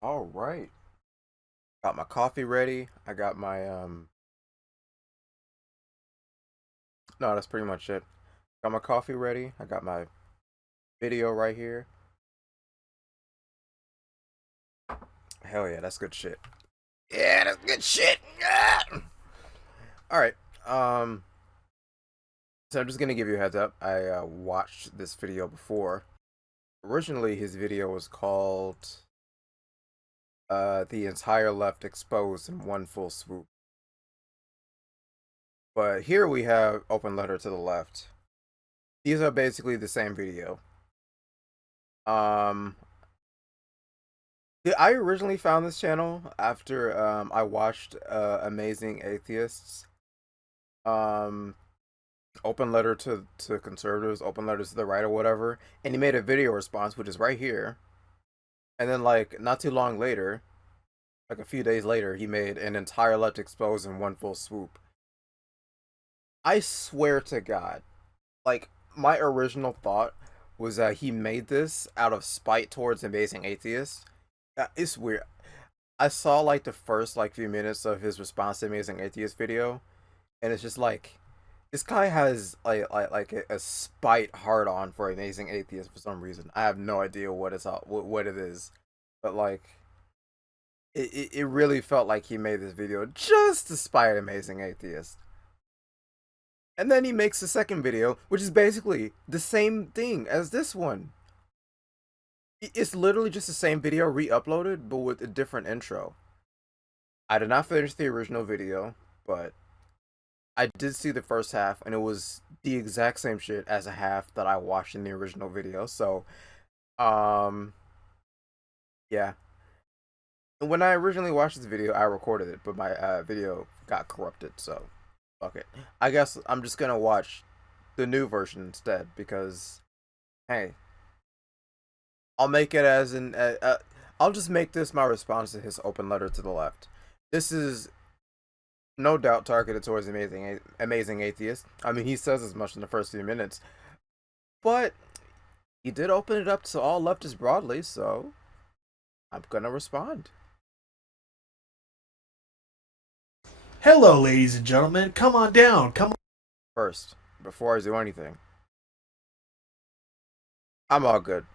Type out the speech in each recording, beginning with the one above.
All right. Got my coffee ready. I got my no, that's pretty much it. Got my coffee ready. I got my video right here. Hell yeah, that's good shit. Yeah, that's good shit. Yeah. All right. Um so I'm just going to give you a heads up. I watched this video before. Originally his video was called The Entire Left Exposed in One Full Swoop. But here we have Open Letter to the Left. These are basically the same video. Um, I originally found this channel after I watched Amazing Atheists. Um, Open Letter to Conservatives, Open Letters to the Right or whatever, and he made a video response, which is right here. And then like not too long later, like a few days later, he made An Entire Left Exposed in One Full Swoop. I swear to God, like my original thought was that he made this out of spite towards Amazing Atheists. It's weird. I saw like the first like few minutes of his response to Amazing Atheist video, and it's just like this guy has like a spite hard on for Amazing Atheist for some reason. I have no idea what it is, but like it really felt like he made this video just to spite Amazing Atheist. And then he makes a second video, which is basically the same thing as this one. It's literally just the same video re-uploaded, but with a different intro. I did not finish the original video, but I did see the first half, and it was the exact same shit as a half that I watched in the original video. So, um, yeah. When I originally watched this video, I recorded it, but my video got corrupted, so fuck it. I guess I'm just gonna watch the new version instead because, hey, I'll make it as I'll just make this my response to his Open Letter to the Left. This is no doubt targeted towards Amazing Atheist. I mean, he says as much in the first few minutes, but he did open it up to all leftists broadly, so I'm gonna respond. Hello, ladies and gentlemen. Come on down. Come on. First, before I do anything, I'm all good.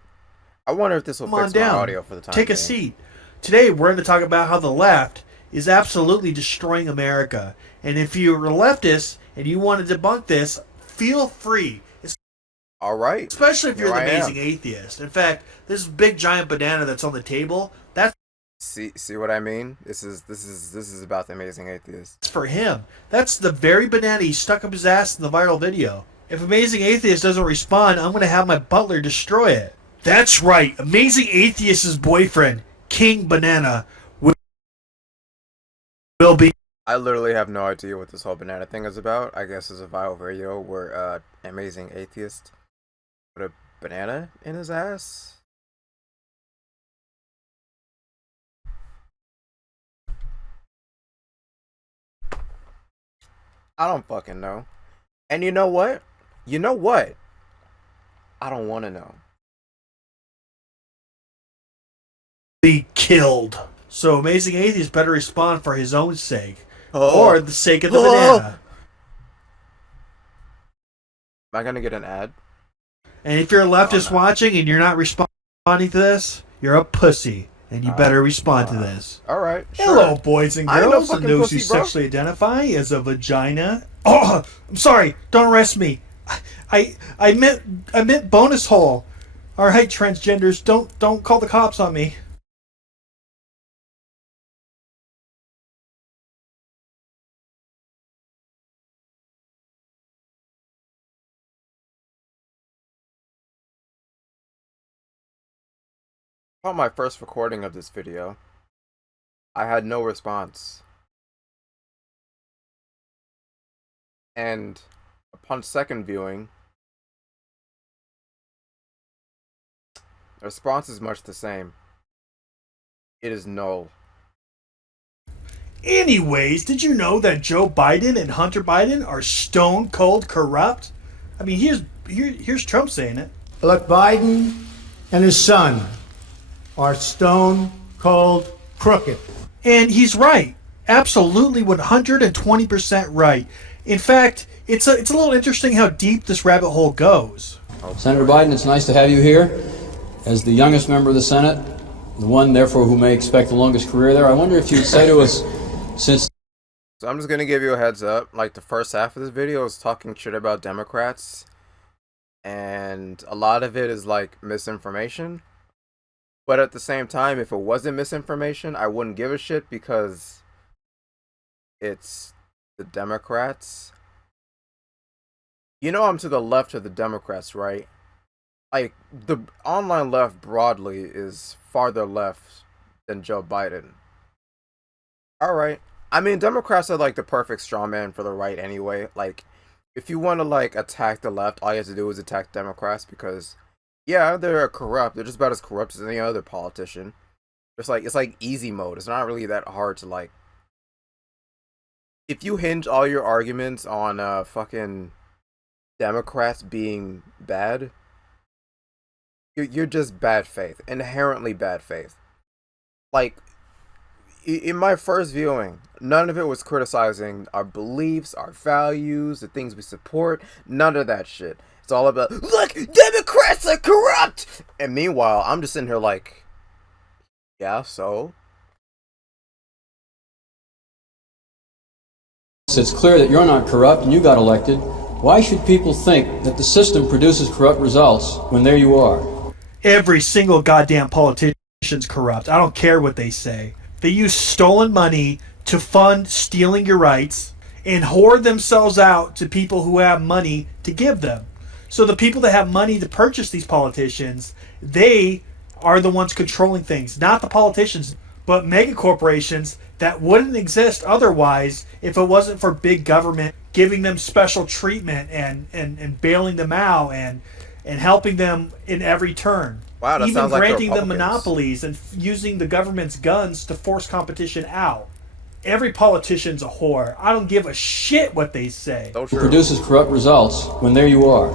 I wonder if this will Come on fix my down. audio for the time Take a being. seat. Today, we're going to talk about how the left is absolutely destroying America. And if you're a leftist and you want to debunk this, feel free. All right. Especially if you're Here the I Amazing am. Atheist. In fact, this big giant banana that's on the table, that's See what I mean? This is about the Amazing Atheist. for him. That's the very banana he stuck up his ass in the viral video. If Amazing Atheist doesn't respond, I'm going to have my butler destroy it. That's right. Amazing Atheist's boyfriend, King Banana, will be... I literally have no idea what this whole banana thing is about. I guess it's a viral video where Amazing Atheist put a banana in his ass. I don't fucking know. And you know what? You know what? I don't want to know. be killed. So Amazing Atheist better respond for his own sake. Oh. Or the sake of the banana. Am I gonna get an ad? And if you're a leftist watching and you're not responding to this, you're a pussy. And you better respond to this. Alright, sure. Hello, boys and I ain't no girls, and fucking those who pussy, bro. sexually identify as a vagina. Oh, I'm sorry. Don't arrest me. I meant bonus hole. All right, transgenders, don't call the cops on me. On my first recording of this video, I had no response. And upon second viewing, the response is much the same. It is null. Anyways, did you know that Joe Biden and Hunter Biden are stone cold corrupt? I mean, here's Here's Trump saying it. Look, Biden and his son are stone cold crooked. And he's right. Absolutely 120% right. In fact, it's a little interesting how deep this rabbit hole goes. Senator Biden, it's nice to have you here. As the youngest member of the Senate, the one, therefore, who may expect the longest career there, I wonder if you'd say to us, since... So I'm just gonna give you a heads up. Like, the first half of this video is talking shit about Democrats, and a lot of it is like misinformation. But at the same time, if it wasn't misinformation, I wouldn't give a shit because it's the Democrats. You know I'm to the left of the Democrats, right? Like, the online left broadly is farther left than Joe Biden. Alright. I mean, Democrats are like the perfect straw man for the right anyway. Like, if you want to like attack the left, all you have to do is attack Democrats because, yeah, they're corrupt. They're just about as corrupt as any other politician. It's like easy mode. It's not really that hard to like. If you hinge all your arguments on fucking Democrats being bad, you're just bad faith, inherently bad faith. Like, in my first viewing, none of it was criticizing our beliefs, our values, the things we support. None of that shit. It's all about, look, Democrats are corrupt! And meanwhile, I'm just sitting here like, yeah, so? It's clear that you're not corrupt and you got elected. Why should people think that the system produces corrupt results when there you are? Every single goddamn politician's corrupt. I don't care what they say. They use stolen money to fund stealing your rights and hoard themselves out to people who have money to give them. So the people that have money to purchase these politicians, they are the ones controlling things, not the politicians, but mega corporations that wouldn't exist otherwise if it wasn't for big government giving them special treatment and bailing them out and helping them in every turn. Wow, that Even sounds like the granting them Republicans. monopolies and using the government's guns to force competition out. Every politician's a whore. I don't give a shit what they say. So It true. produces corrupt results when there you are.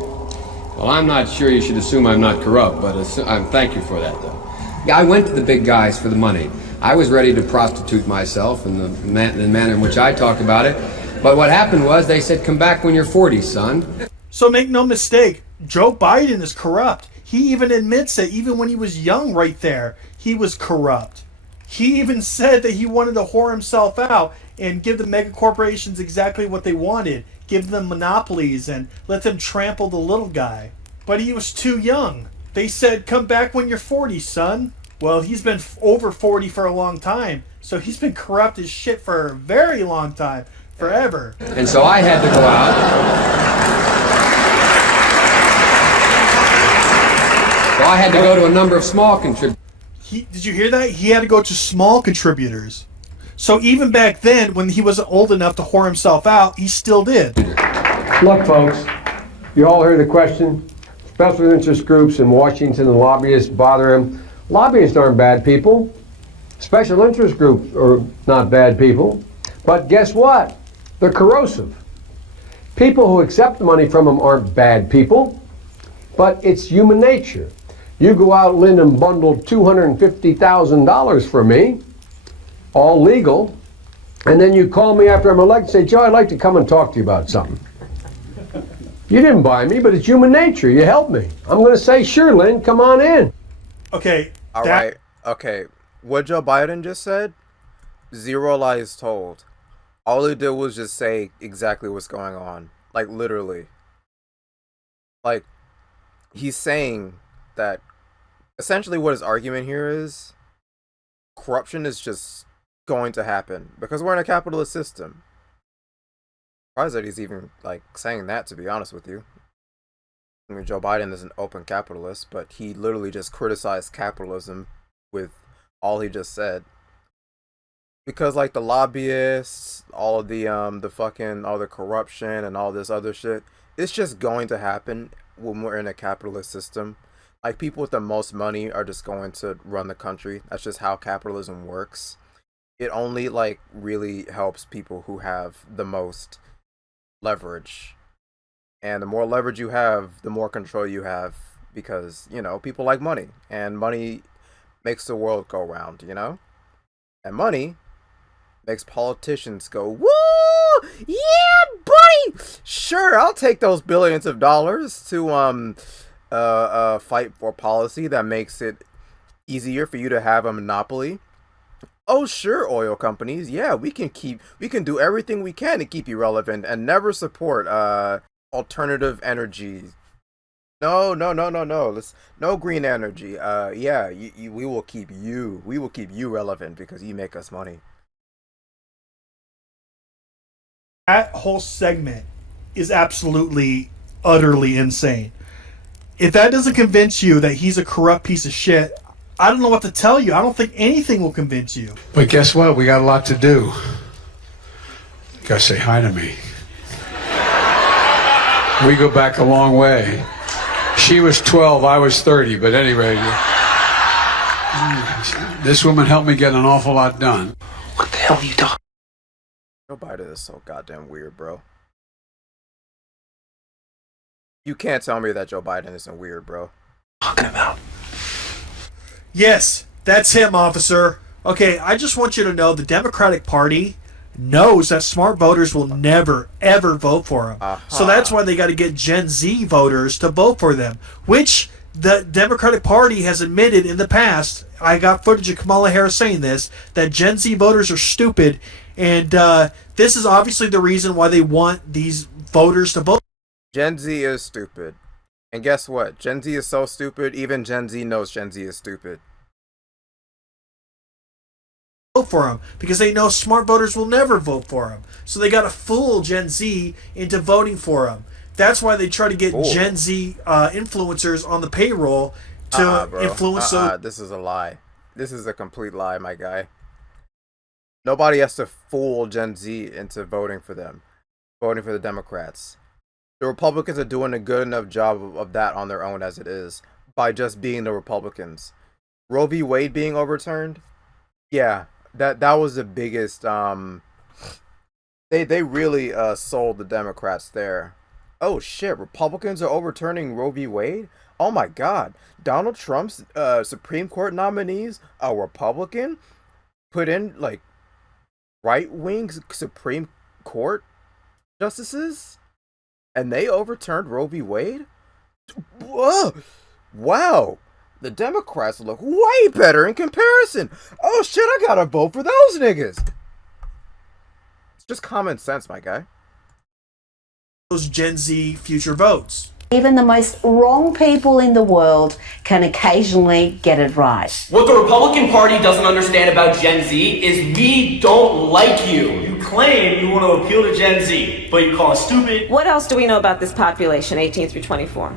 Well, I'm not sure you should assume I'm not corrupt, but thank you for that, though. Yeah, I went to the big guys for the money. I was ready to prostitute myself in the manner in which I talk about it. But what happened was they said, come back when you're 40, son. So make no mistake, Joe Biden is corrupt. He even admits it, even when he was young right there, he was corrupt. He even said that he wanted to whore himself out and give the mega corporations exactly what they wanted, give them monopolies and let them trample the little guy. But he was too young. They said, come back when you're 40, son. Well, he's been over 40 for a long time, so he's been corrupt as shit for a very long time, forever. And so I had to go out. So I had to go to a number of small contributors. Did you hear that? He had to go to small contributors. So even back then, when he wasn't old enough to whore himself out, he still did. Look, folks, you all heard the question. Special interest groups in Washington and lobbyists bother him. Lobbyists aren't bad people. Special interest groups are not bad people. But guess what? They're corrosive. People who accept money from them aren't bad people, but it's human nature. You go out, Lynn, and bundle $250,000 for me, all legal, and then you call me after I'm elected and say, Joe, I'd like to come and talk to you about something. You didn't buy me, but it's human nature. You helped me. I'm going to say, sure, Lynn, come on in. Okay. All right. Okay. What Joe Biden just said, zero lies told. All he did was just say exactly what's going on. Like, literally. Like, he's saying that essentially what his argument here is, corruption is just going to happen because we're in a capitalist system. Surprised that he's even like saying that, to be honest with you. I mean, Joe Biden is an open capitalist, but he literally just criticized capitalism with all he just said. Because like the lobbyists, all of the fucking all the corruption and all this other shit, it's just going to happen when we're in a capitalist system. Like, people with the most money are just going to run the country. That's just how capitalism works. It only like really helps people who have the most leverage. And the more leverage you have, the more control you have, because, people like money, and money makes the world go round, And money makes politicians go, woo! Yeah, buddy! Sure, I'll take those billions of dollars to fight for policy that makes it easier for you to have a monopoly. Oh, sure, oil companies. Yeah, we can do everything we can to keep you relevant and never support alternative energy. No, no, no, no, no. No green energy. Yeah, we will keep you relevant because you make us money. That whole segment is absolutely, utterly insane. If that doesn't convince you that he's a corrupt piece of shit, I don't know what to tell you. I don't think anything will convince you. But guess what? We got a lot to do. You gotta say hi to me. We go back a long way. She was 12, I was 30, but anyway, this woman helped me get an awful lot done. What the hell are you talking? Joe Biden is so goddamn weird, bro. You can't tell me that Joe Biden isn't weird, bro. Talking about? Yes, that's him, officer. Okay, I just want you to know the Democratic Party knows that smart voters will never, ever vote for him. So that's why they got to get Gen Z voters to vote for them, which the Democratic Party has admitted in the past. I got footage of Kamala Harris saying this, that Gen Z voters are stupid, and this is obviously the reason why they want these voters to vote. Gen Z is stupid. And guess what? Gen Z is so stupid, even Gen Z knows Gen Z is stupid. For him because they know smart voters will never vote for him. So they got to fool Gen Z into voting for him. That's why they try to get Gen Z influencers on the payroll to influence. This is a lie. This is a complete lie, my guy. Nobody has to fool Gen Z into voting for them, voting for the Democrats. The Republicans are doing a good enough job of that on their own as it is, by just being the Republicans. Roe v. Wade being overturned, yeah, that was the biggest. They really sold the Democrats there. Oh shit, Republicans are overturning Roe v. Wade? Oh my god. Donald Trump's Supreme Court nominees are Republican? Put in like right-wing Supreme Court justices? And they overturned Roe v. Wade? Whoa! Wow! The Democrats look way better in comparison! Oh shit, I gotta vote for those niggas! It's just common sense, my guy. Those Gen Z future votes. Even the most wrong people in the world can occasionally get it right. What the Republican Party doesn't understand about Gen Z is we don't like you. You claim you want to appeal to Gen Z, but you call us stupid. What else do we know about this population, 18 through 24?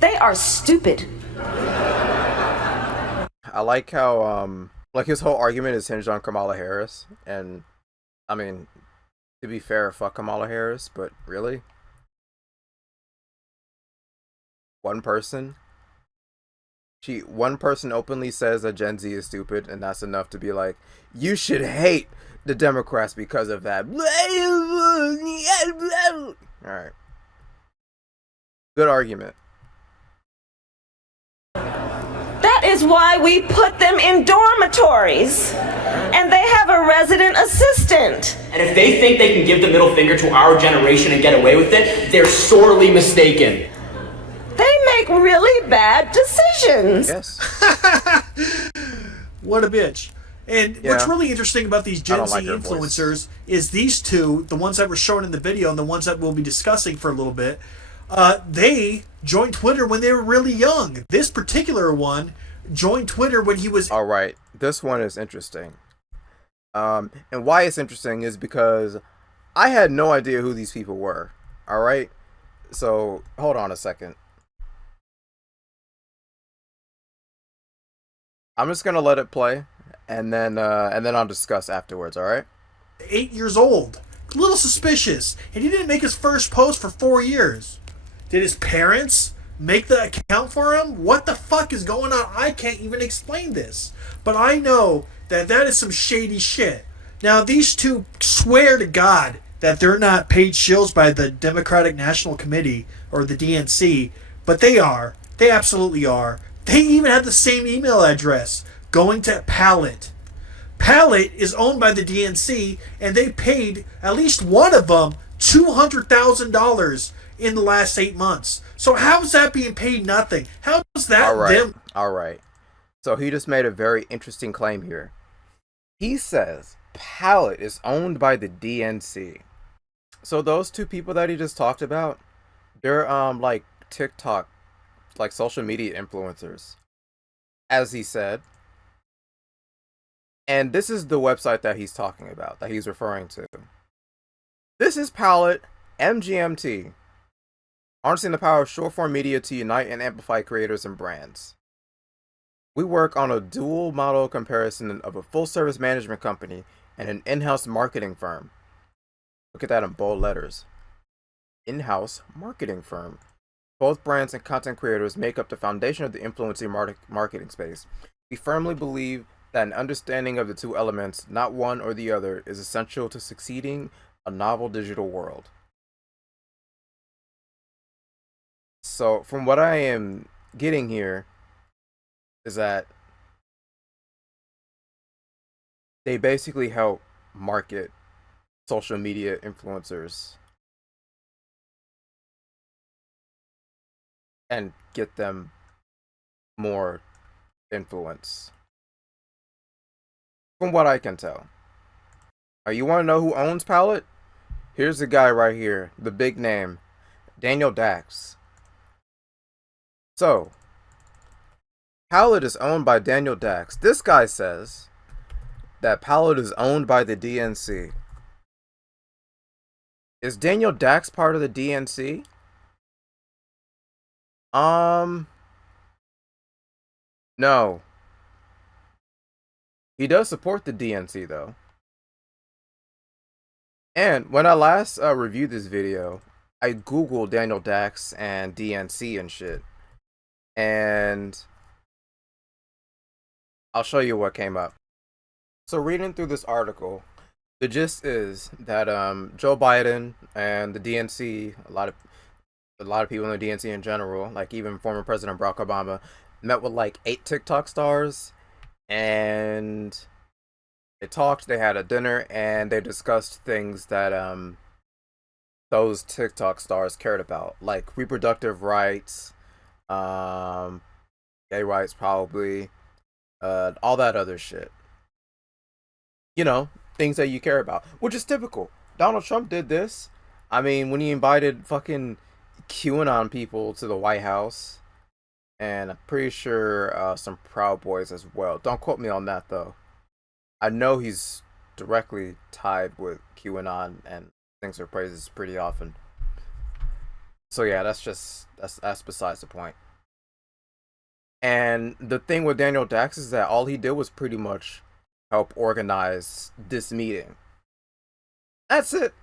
They are stupid. I like how, like his whole argument is hinged on Kamala Harris. And, I mean, to be fair, fuck Kamala Harris, but really? One person openly says that Gen Z is stupid, and that's enough to be like, you should hate the Democrats because of that. Alright. Good argument. That is why we put them in dormitories. And they have a resident assistant. And if they think they can give the middle finger to our generation and get away with it, they're sorely mistaken. They make really bad decisions. Yes. What a bitch. And what's really interesting about these Gen Z influencers is these two, the ones that were shown in the video and the ones that we'll be discussing for a little bit, they joined Twitter when they were really young. This particular one joined Twitter when he was... All right. This one is interesting. And why it's interesting is because I had no idea who these people were. All right. So hold on a second. I'm just gonna let it play, and then I'll discuss afterwards. All right. 8 years old, a little suspicious, and he didn't make his first post for 4 years. Did his parents make the account for him? What the fuck is going on? I can't even explain this, but I know that is some shady shit. Now these two swear to God that they're not paid shills by the Democratic National Committee or the DNC, but they are. They absolutely are. They even have the same email address going to Pallet. Pallet is owned by the DNC, and they paid at least one of them $200,000 in the last 8 months. So how is that being paid nothing? How is that All right. them? All right. So he just made a very interesting claim here. He says Pallet is owned by the DNC. So those two people that he just talked about, they're like TikTok, like social media influencers, as he said. And this is the website that he's talking about, that he's referring to. This is Pallet MGMT, harnessing the power of short-form media to unite and amplify creators and brands. We work on a dual model comparison of a full-service management company and an in-house marketing firm. Look at that in bold letters. In-house marketing firm. Both brands and content creators make up the foundation of the influencer marketing space. We firmly believe that an understanding of the two elements, not one or the other, is essential to succeeding a novel digital world. So, from what I am getting here, is that they basically help market social media influencers and get them more influence. From what I can tell. You want to know who owns Pallet? Here's the guy right here, the big name, Daniel Dax. So, Pallet is owned by Daniel Dax. This guy says that Pallet is owned by the DNC. Is Daniel Dax part of the DNC? No. He does support the DNC though. And when I last reviewed this video, I googled Daniel Dax and DNC and shit. And I'll show you what came up. So reading through this article, the gist is that Joe Biden and the DNC, a lot of people in the DNC in general, like even former President Barack Obama, met with like 8 TikTok stars, and they talked, they had a dinner, and they discussed things that those TikTok stars cared about, like reproductive rights, gay rights probably, all that other shit. You know, things that you care about, which is typical. Donald Trump did this. I mean, when he invited fucking QAnon people to the White House, and I'm pretty sure some Proud Boys as well. Don't quote me on that though. I know he's directly tied with QAnon and sings their praises pretty often. So yeah, that's besides the point. And the thing with Daniel Dax is that all he did was pretty much help organize this meeting. That's it.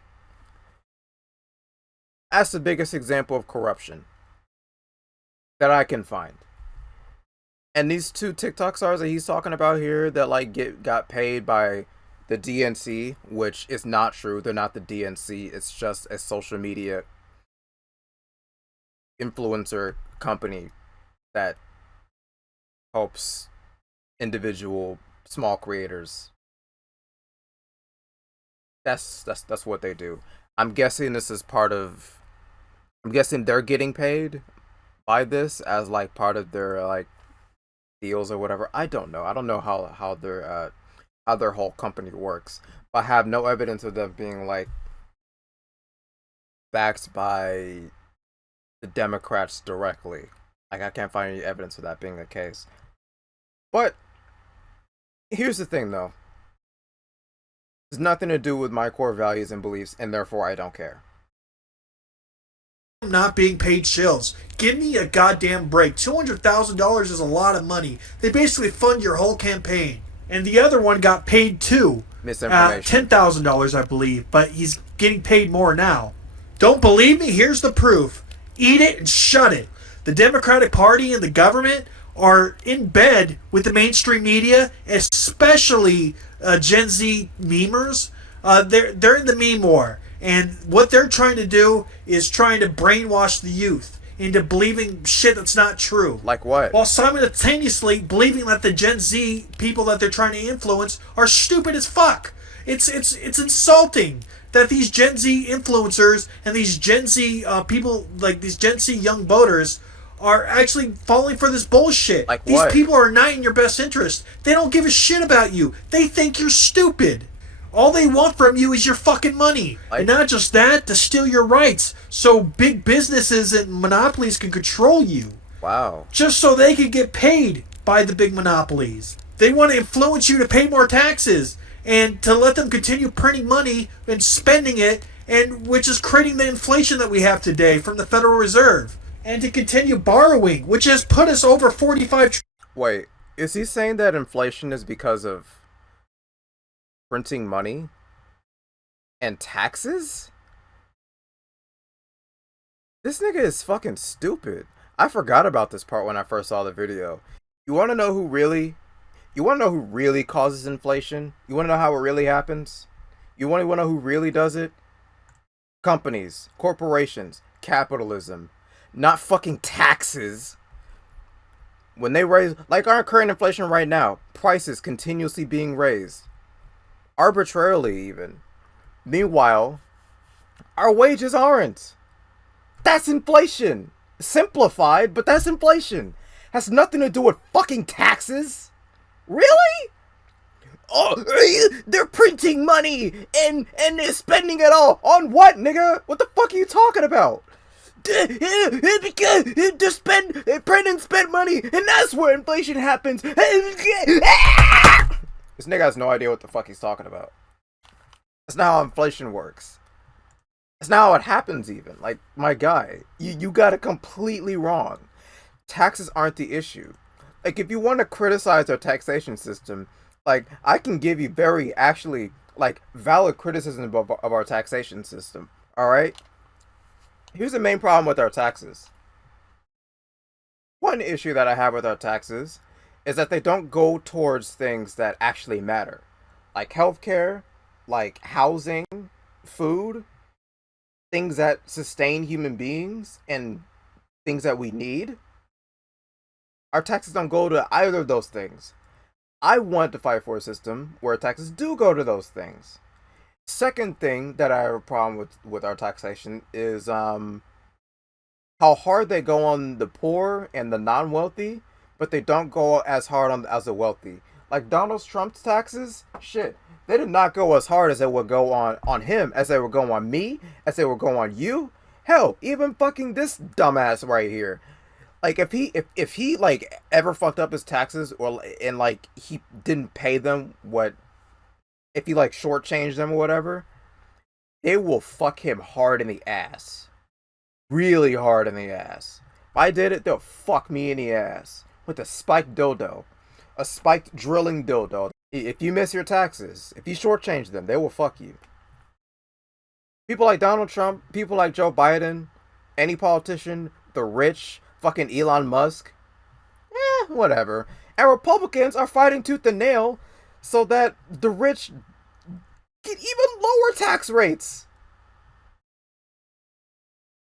That's the biggest example of corruption that I can find. And these 2 TikTok stars that he's talking about here that like got paid by the DNC, which is not true. They're not the DNC. It's just a social media influencer company that helps individual small creators. That's what they do. I'm guessing this is part of. I'm guessing they're getting paid by this as like part of their like deals or whatever. I don't know. I don't know how their whole company works. But I have no evidence of them being like backed by the Democrats directly. Like I can't find any evidence of that being the case. But here's the thing though. It's nothing to do with my core values and beliefs, and therefore I don't care. Not being paid shills. Give me a goddamn break. $200,000 is a lot of money. They basically fund your whole campaign. And the other one got paid too. Misinformation. $10,000, I believe, but he's getting paid more now. Don't believe me? Here's the proof. Eat it and shut it. The Democratic Party and the government are in bed with the mainstream media, especially Gen Z memers. They're in the meme war. And what they're trying to do is trying to brainwash the youth into believing shit that's not true. Like what? While simultaneously believing that the Gen Z people that they're trying to influence are stupid as fuck. It's insulting that these Gen Z influencers and these Gen Z people, like these Gen Z young voters, are actually falling for this bullshit. Like these what? people are not in your best interest. They don't give a shit about you. They think you're stupid. All they want from you is your fucking money. And not just that, to steal your rights so big businesses and monopolies can control you. Wow. Just so they can get paid by the big monopolies. They want to influence you to pay more taxes and to let them continue printing money and spending it, and which is creating the inflation that we have today from the Federal Reserve. And to continue borrowing, which has put us over 45 Wait, is he saying that inflation is because of printing money and taxes? This nigga is fucking stupid. I forgot about this part when I first saw the video. You want to know who really causes inflation? You want to know how it really happens? You want to know who really does it? Companies, corporations, capitalism, not fucking taxes. When they raise, like our current inflation right now, prices continuously being raised. Arbitrarily even. Meanwhile, our wages aren't. That's inflation. Simplified, but that's inflation. Has nothing to do with fucking taxes. Really? Oh, they're printing money and they're spending it all on what, nigga? What the fuck are you talking about? Because they print and spend money, and that's where inflation happens. This nigga has no idea what the fuck he's talking about. That's not how inflation works. That's not how it happens even. Like, my guy, you got it completely wrong. Taxes aren't the issue. Like, if you want to criticize our taxation system, like, I can give you very, actually, like, valid criticism of our taxation system. Alright? Here's the main problem with our taxes. One issue that I have with our taxes is that they don't go towards things that actually matter. Like healthcare, like housing, food, things that sustain human beings, and things that we need. Our taxes don't go to either of those things. I want to fight for a system where taxes do go to those things. Second thing that I have a problem with our taxation is how hard they go on the poor and the non-wealthy, but they don't go as hard on as the wealthy. Like Donald Trump's taxes, shit, they did not go as hard as they would go on him, as they would go on me, as they would go on you. Hell, even fucking this dumbass right here. Like if he like ever fucked up his taxes and like he didn't pay them what. If you like shortchange them or whatever, they will fuck him hard in the ass. Really hard in the ass. If I did it, they'll fuck me in the ass. With a spiked dildo. A spiked drilling dildo. If you miss your taxes, if you shortchange them, they will fuck you. People like Donald Trump, people like Joe Biden, any politician, the rich, fucking Elon Musk, whatever. And Republicans are fighting tooth and nail so that the rich get even lower tax rates.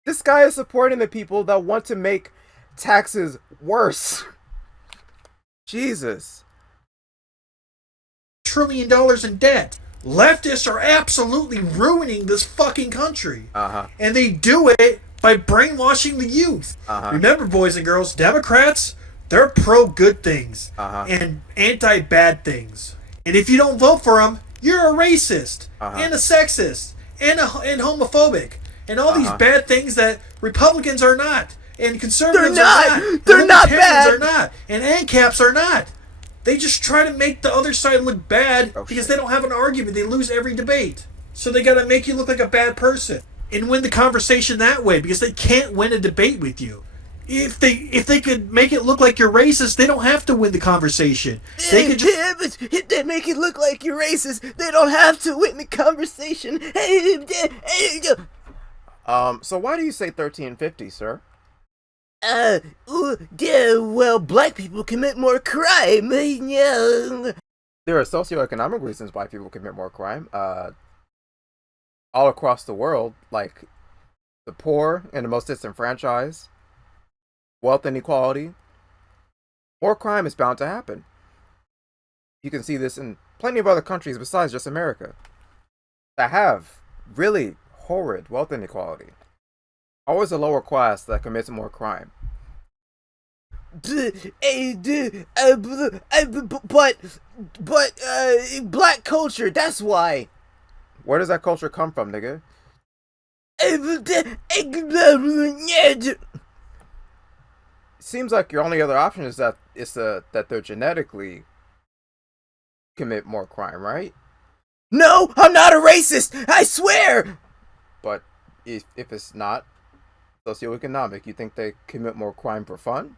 This guy is supporting the people that want to make taxes worse. Jesus. $1 trillion in debt. Leftists are absolutely ruining this fucking country. And they do it by brainwashing the youth. Remember, boys and girls, Democrats, they're pro-good things and anti-bad things. And if you don't vote for them, you're a racist and a sexist and homophobic and all these bad things that Republicans are not, and conservatives are not. They're not bad. Are not, and ANCAPs are not. They just try to make the other side look bad because they don't have an argument. They lose every debate, so they got to make you look like a bad person and win the conversation that way because they can't win a debate with you. If they could make it look like you're racist, they don't have to win the conversation. They could just... If they make it look like you're racist, they don't have to win the conversation. So why do you say 1350, sir? Well, black people commit more crime. There are socioeconomic reasons why people commit more crime. all across the world, like the poor and the most disenfranchised, wealth inequality, more crime is bound to happen. You can see this in plenty of other countries besides just America that have really horrid wealth inequality. Always a lower class that commits more crime. But black culture, that's why. Where does that culture come from, nigga? Seems like your only other option is that that they're genetically commit more crime, right? No, I'm not a racist, I swear. But if it's not socioeconomic, you think they commit more crime for fun?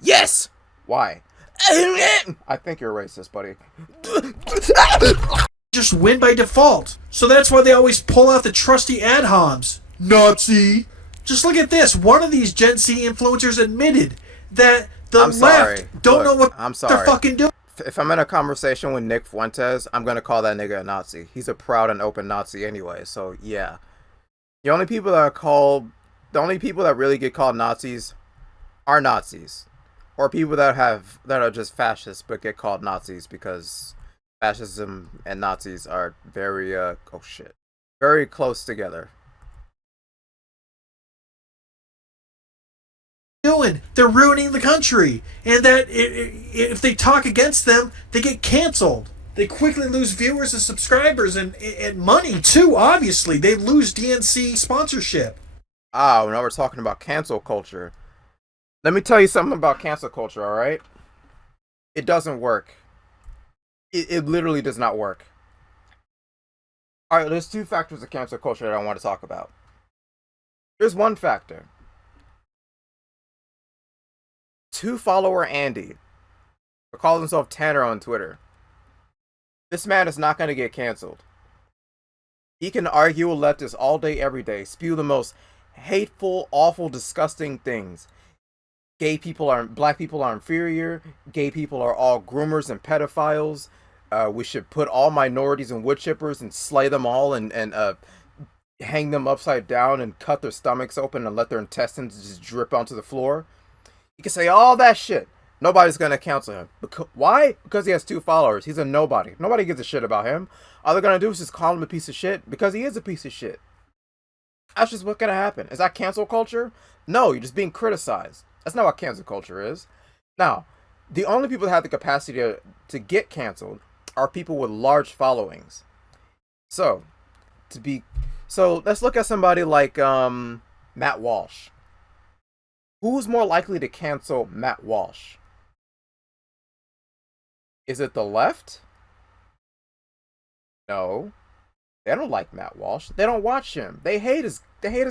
Yes. Why? I think you're racist, buddy. Just win by default. So that's why they always pull out the trusty ad homs. Nazi. Just look at this. One of these Gen Z influencers admitted that the left don't know what they're fucking doing. If I'm in a conversation with Nick Fuentes, I'm gonna call that nigga a Nazi. He's a proud and open Nazi anyway, so yeah. The only people that really get called Nazis are Nazis. Or people that are just fascists but get called Nazis because fascism and Nazis are very very close together. They're ruining the country, and that if they talk against them, they get canceled. They quickly lose viewers and subscribers and money too. Obviously, they lose DNC sponsorship. Now we're talking about cancel culture. Let me tell you something about cancel culture, all right? It doesn't work. It literally does not work. All right, there's two factors of cancel culture that I want to talk about. There's one factor. 2-follower Andy, who calls himself Tanner on Twitter. This man is not going to get canceled. He can argue with leftists all day, every day, spew the most hateful, awful, disgusting things. Black people are inferior. Gay people are all groomers and pedophiles. We should put all minorities in wood chippers and slay them all and hang them upside down and cut their stomachs open and let their intestines just drip onto the floor. You can say all that shit. Nobody's gonna cancel him. Why? Because he has 2 followers. He's a nobody. Nobody gives a shit about him. All they're gonna do is just call him a piece of shit because he is a piece of shit. That's just what's gonna happen. Is that cancel culture? No, you're just being criticized. That's not what cancel culture is. Now, the only people that have the capacity to get canceled are people with large followings. So let's look at somebody like Matt Walsh. Who's more likely to cancel Matt Walsh? Is it the left? No. They don't like Matt Walsh. They don't watch him. They hate his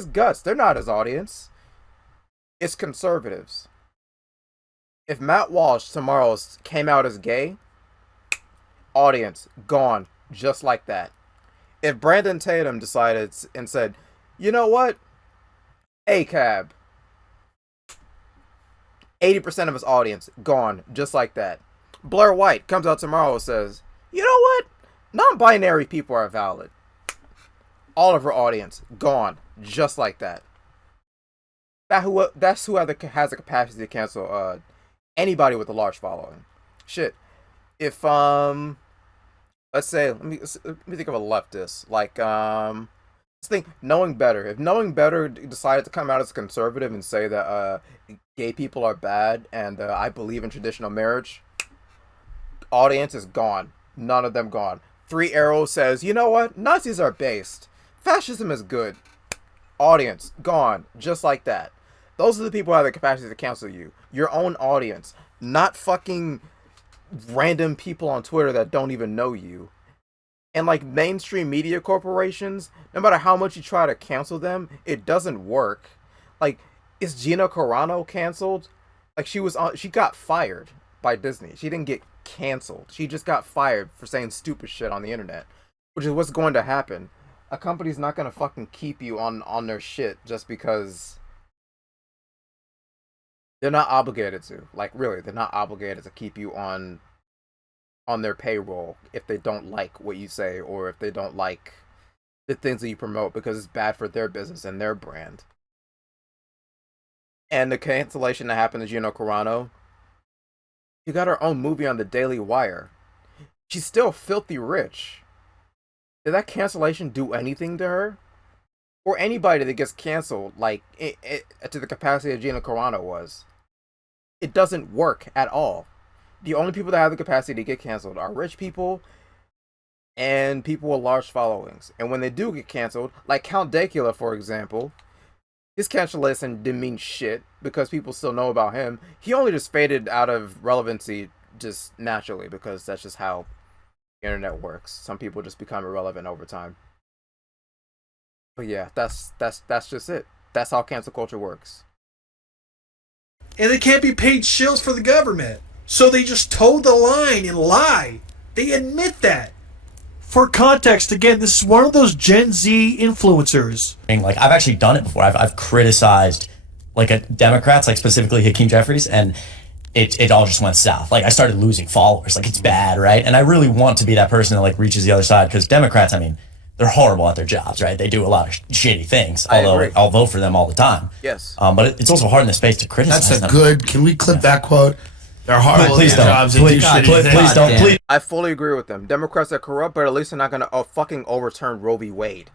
guts. They're not his audience. It's conservatives. If Matt Walsh tomorrow came out as gay, audience gone just like that. If Brandon Tatum decided and said, you know what? ACAB. 80% of his audience gone just like that. Blair White comes out tomorrow and says, you know what? Non-binary people are valid. All of her audience gone just like that. That's who has the capacity to cancel anybody with a large following. Shit. If let's say let me think of a leftist like let's think Knowing Better. If Knowing Better decided to come out as conservative and say that gay people are bad and I believe in traditional marriage, audience is gone. None of them gone. 3 Arrows says, you know what? Nazis are based. Fascism is good. Audience gone just like that. Those are the people who have the capacity to cancel you. Your own audience, not fucking random people on Twitter that don't even know you. And like mainstream media corporations, no matter how much you try to cancel them, it doesn't work. Like, is Gina Carano canceled? Like she got fired by Disney. She didn't get canceled. She just got fired for saying stupid shit on the internet, which is what's going to happen. A company's not gonna fucking keep you on their shit just because they're not obligated to. Like, really, they're not obligated to keep you on their payroll if they don't like what you say or if they don't like the things that you promote because it's bad for their business and their brand. And the cancellation that happened to Gina Carano, she got her own movie on the Daily Wire. She's still filthy rich. Did that cancellation do anything to her? Or anybody that gets canceled, like, to the capacity of Gina Carano was? It doesn't work at all. The only people that have the capacity to get canceled are rich people and people with large followings. And when they do get canceled, like Count Dacula, for example, his cancellation didn't mean shit because people still know about him. He only just faded out of relevancy just naturally because that's just how the internet works. Some people just become irrelevant over time. But yeah, that's just it. That's how cancel culture works. And they can't be paid shills for the government. So they just toe the line and lie. They admit that. For context, again, this is one of those Gen Z influencers. Like, I've actually done it before. I've criticized, like, Democrats, like specifically Hakeem Jeffries, and it all just went south. Like, I started losing followers. Like, it's bad, right? And I really want to be that person that, like, reaches the other side, because Democrats, I mean, they're horrible at their jobs, right? They do a lot of shitty things, although I'll vote for them all the time. Yes. But it's also hard in the space to criticize them. That's a good... Can we clip that quote? They're horrible Please at their don't. jobs. They do shitty things. Please don't. Please. I fully agree with them. Democrats are corrupt, but at least they're not gonna fucking overturn Roe v. Wade.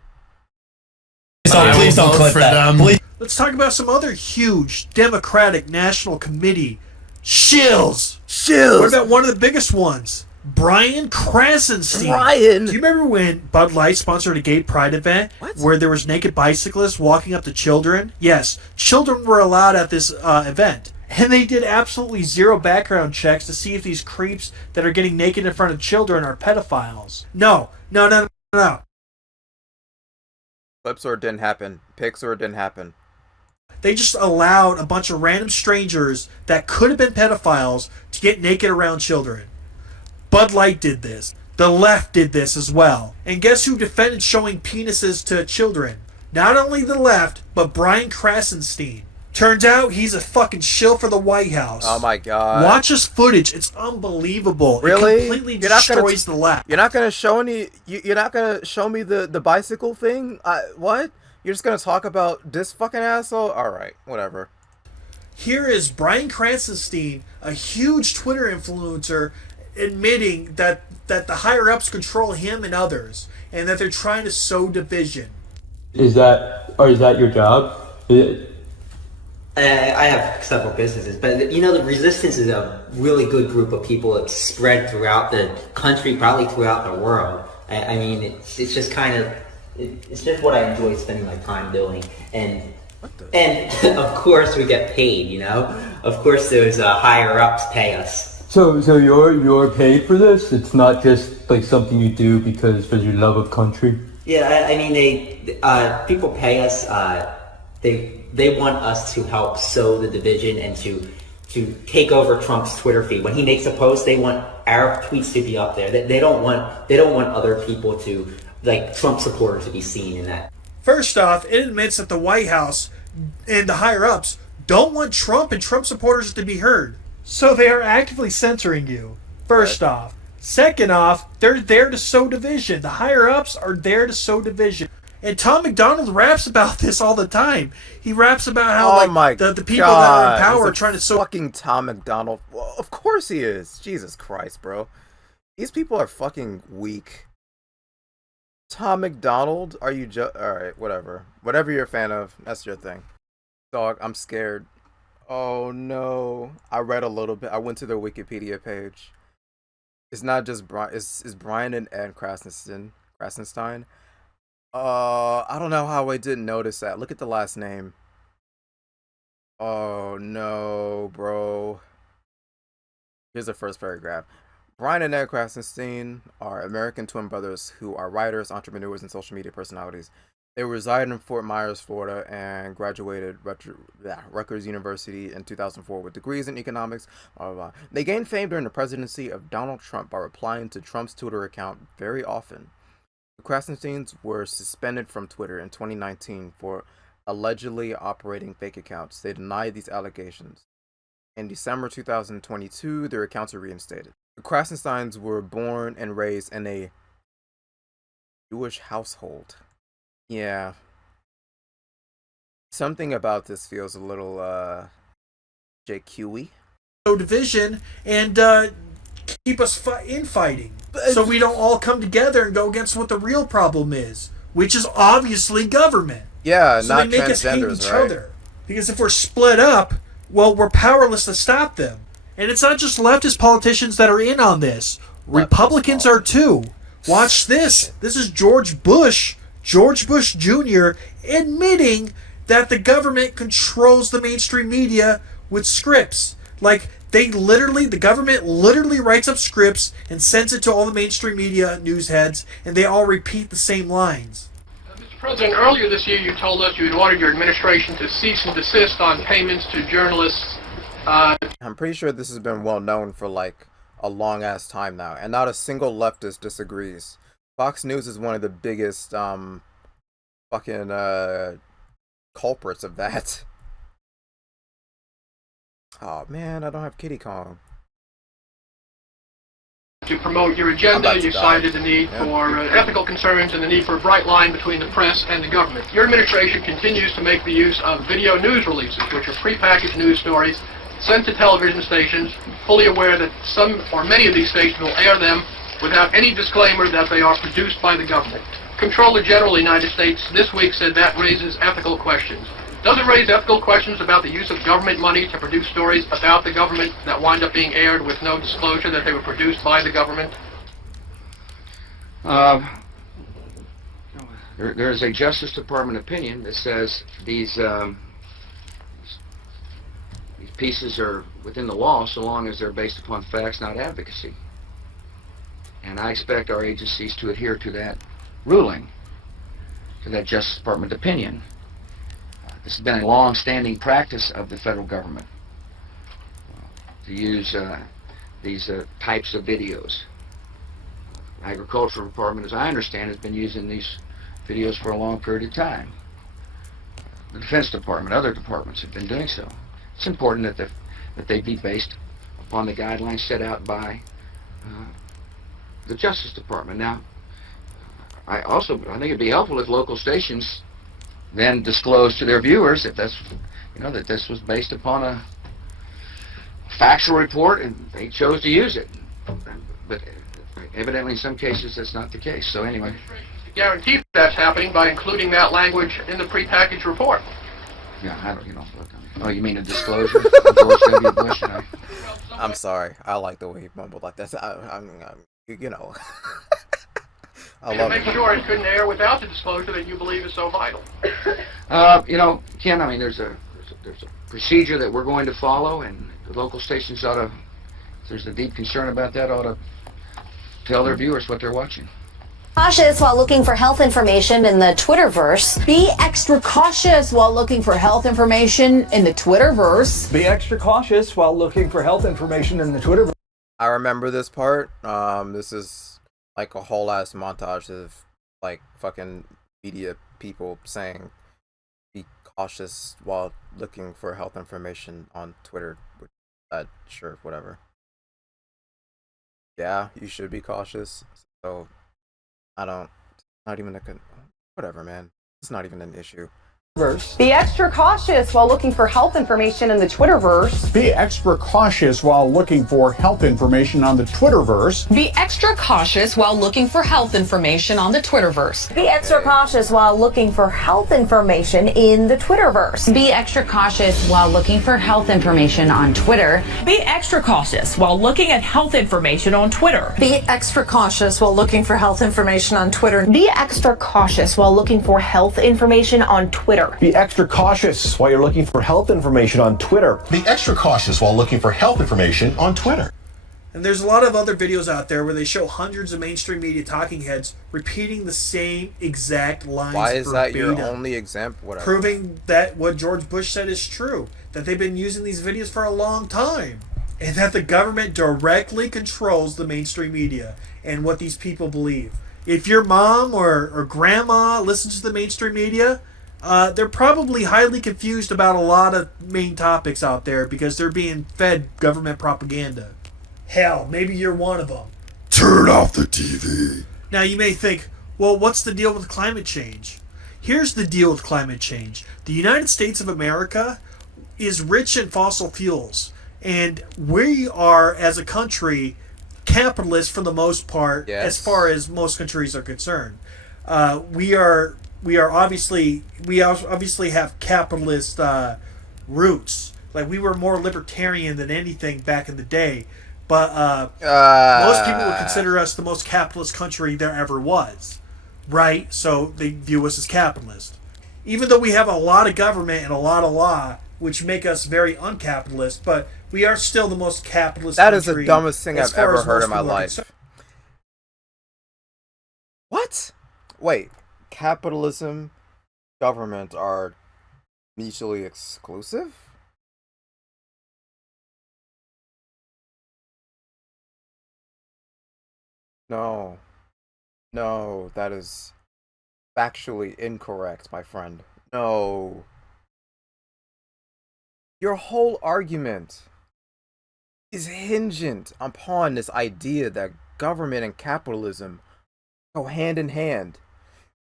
Please don't clip that. Please. Let's talk about some other huge Democratic National Committee shills. What about one of the biggest ones? Brian Krasenstein. Brian! Do you remember when Bud Light sponsored a gay pride event where there was naked bicyclists walking up to children? Yes, children were allowed at this event. And they did absolutely zero background checks to see if these creeps that are getting naked in front of children are pedophiles. No. Clips or it didn't happen. Pics or it didn't happen. They just allowed a bunch of random strangers that could have been pedophiles to get naked around children. Bud Light did this. The left did this as well. And guess who defended showing penises to children? Not only the left, but Brian Krasenstein. Turns out he's a fucking shill for the White House. Oh my god. Watch his footage. It's unbelievable. Really? It completely destroys the left. You're not gonna show any. You're not gonna show me the bicycle thing. What? You're just gonna talk about this fucking asshole? All right, whatever. Here is Brian Krasenstein, a huge Twitter influencer, admitting that the higher ups control him and others, and that they're trying to sow division. Is that your job? I have several businesses, but you know, the Resistance is a really good group of people that's spread throughout the country, probably throughout the world. I mean, it's just kind of, it's just what I enjoy spending my time doing, and of course we get paid. You know, of course those higher ups pay us. So you're paid for this? It's not just like something you do because for your love of country? Yeah, I mean, people pay us. They want us to help sow the division and to take over Trump's Twitter feed. When he makes a post, they want our tweets to be up there. They don't want other people to, like, Trump supporters to be seen in that. First off, it admits that the White House and the higher ups don't want Trump and Trump supporters to be heard. So they are actively censoring you. First off. Second off, they're there to sow division. The higher ups are there to sow division. And Tom McDonald raps about this all the time. He raps about how the people that are in power are trying to sow. Fucking Tom McDonald. Well, of course he is. Jesus Christ, bro. These people are fucking weak. Tom McDonald? Are you alright, whatever. Whatever you're a fan of, that's your thing. Dog, I'm scared. Oh no. I read a little bit. I went to their Wikipedia page. It's not just Brian. It's Brian and Krasenstein. I don't know how I didn't notice that. Look at the last name. Oh no, bro. Here's the first paragraph. Brian and Ed Krasenstein are American twin brothers who are writers, entrepreneurs, and social media personalities. They reside in Fort Myers, Florida, and graduated Rutgers University in 2004 with degrees in economics. Blah, blah, blah. They gained fame during the presidency of Donald Trump by replying to Trump's Twitter account very often. The Krasensteins were suspended from Twitter in 2019 for allegedly operating fake accounts. They denied these allegations. In December 2022, their accounts were reinstated. The Krasensteins were born and raised in a Jewish household. Yeah. Something about this feels a little JQ-y. No division and keep us infighting, so we don't all come together and go against what the real problem is, which is obviously government. Yeah, so not they make us hate transgenders, each right? other. Because if we're split up, well, we're powerless to stop them. And it's not just leftist politicians that are in on this. Republicans are too. Watch this. This is George Bush Jr. admitting that the government controls the mainstream media with scripts. Like, the government literally writes up scripts and sends it to all the mainstream media news heads, and they all repeat the same lines. Mr. President, earlier this year you told us you had ordered your administration to cease and desist on payments to journalists. I'm pretty sure this has been well known for like a long ass time now, and not a single leftist disagrees. Fox News is one of the biggest fucking culprits of that. Oh man, I don't have Kitty Kong. To promote your agenda, you cited the need for ethical concerns and the need for a bright line between the press and the government. Your administration continues to make the use of video news releases, which are prepackaged news stories sent to television stations, fully aware that some or many of these stations will air them without any disclaimer that they are produced by the government. Comptroller General of the United States this week said that raises ethical questions. Does it raise ethical questions about the use of government money to produce stories about the government that wind up being aired with no disclosure that they were produced by the government? There is a Justice Department opinion that says these pieces are within the law so long as they're based upon facts, not advocacy. And I expect our agencies to adhere to that ruling, to that Justice Department opinion. This has been a long-standing practice of the federal government to use these types of videos. The Agricultural Department, as I understand, has been using these videos for a long period of time. The Defense Department, other departments have been doing so. It's important that they be based upon the guidelines set out by the Justice Department. Now, I think it'd be helpful if local stations then disclose to their viewers that that this was based upon a factual report and they chose to use it. But evidently in some cases that's not the case. So anyway. To guarantee that's happening by including that language in the prepackaged report. Yeah, I don't, oh, you mean a disclosure? George W. Bush, I'm sorry. I like the way he mumbled like that. I'm you know. I love make sure it couldn't air without the disclosure that you believe is so vital. Ken, I mean, there's a procedure that we're going to follow, and the local stations ought to, if there's a deep concern about that, ought to tell their viewers what they're watching. Cautious while looking for health information in the Twitterverse. Be extra cautious while looking for health information in the Twitterverse. Be extra cautious while looking for health information in the Twitterverse. I remember this part. This is like a whole ass montage of like fucking media people saying be cautious while looking for health information on Twitter. Sure, whatever. Yeah, you should be cautious. So not even whatever, man. It's not even an issue. Be extra cautious while looking for health information in the Twitterverse. Be extra cautious while looking for health information on the Twitterverse. Be extra cautious while looking for health information on the Twitterverse. Be extra cautious while looking for health information in the Twitterverse. Be extra cautious while looking for health information on Twitter. Be extra cautious while looking at health information on Twitter. Be extra cautious while looking for health information on Twitter. Be extra cautious while looking for health information on Twitter. Be extra cautious while you're looking for health information on Twitter. Be extra cautious while looking for health information on Twitter. And there's a lot of other videos out there where they show hundreds of mainstream media talking heads repeating the same exact lines. Why is that your only example? Whatever. Proving that what George Bush said is true. That they've been using these videos for a long time. And that the government directly controls the mainstream media and what these people believe. If your mom or grandma listens to the mainstream media, they're probably highly confused about a lot of main topics out there because they're being fed government propaganda. Hell, maybe you're one of them. Turn off the TV. Now you may think, well, what's the deal with climate change? Here's the deal with climate change. The United States of America is rich in fossil fuels, and we are, as a country, capitalist for the most part, as far as most countries are concerned. We obviously have capitalist roots. Like, we were more libertarian than anything back in the day, but most people would consider us the most capitalist country there ever was, right? So they view us as capitalist, even though we have a lot of government and a lot of law, which make us very uncapitalist. But we are still the most capitalist. That is country the dumbest thing as I've far ever as heard most in my people are life. concerned. What? Wait, capitalism, government are mutually exclusive? No. No, that is factually incorrect, my friend. No. Your whole argument is hinged upon this idea that government and capitalism go hand in hand,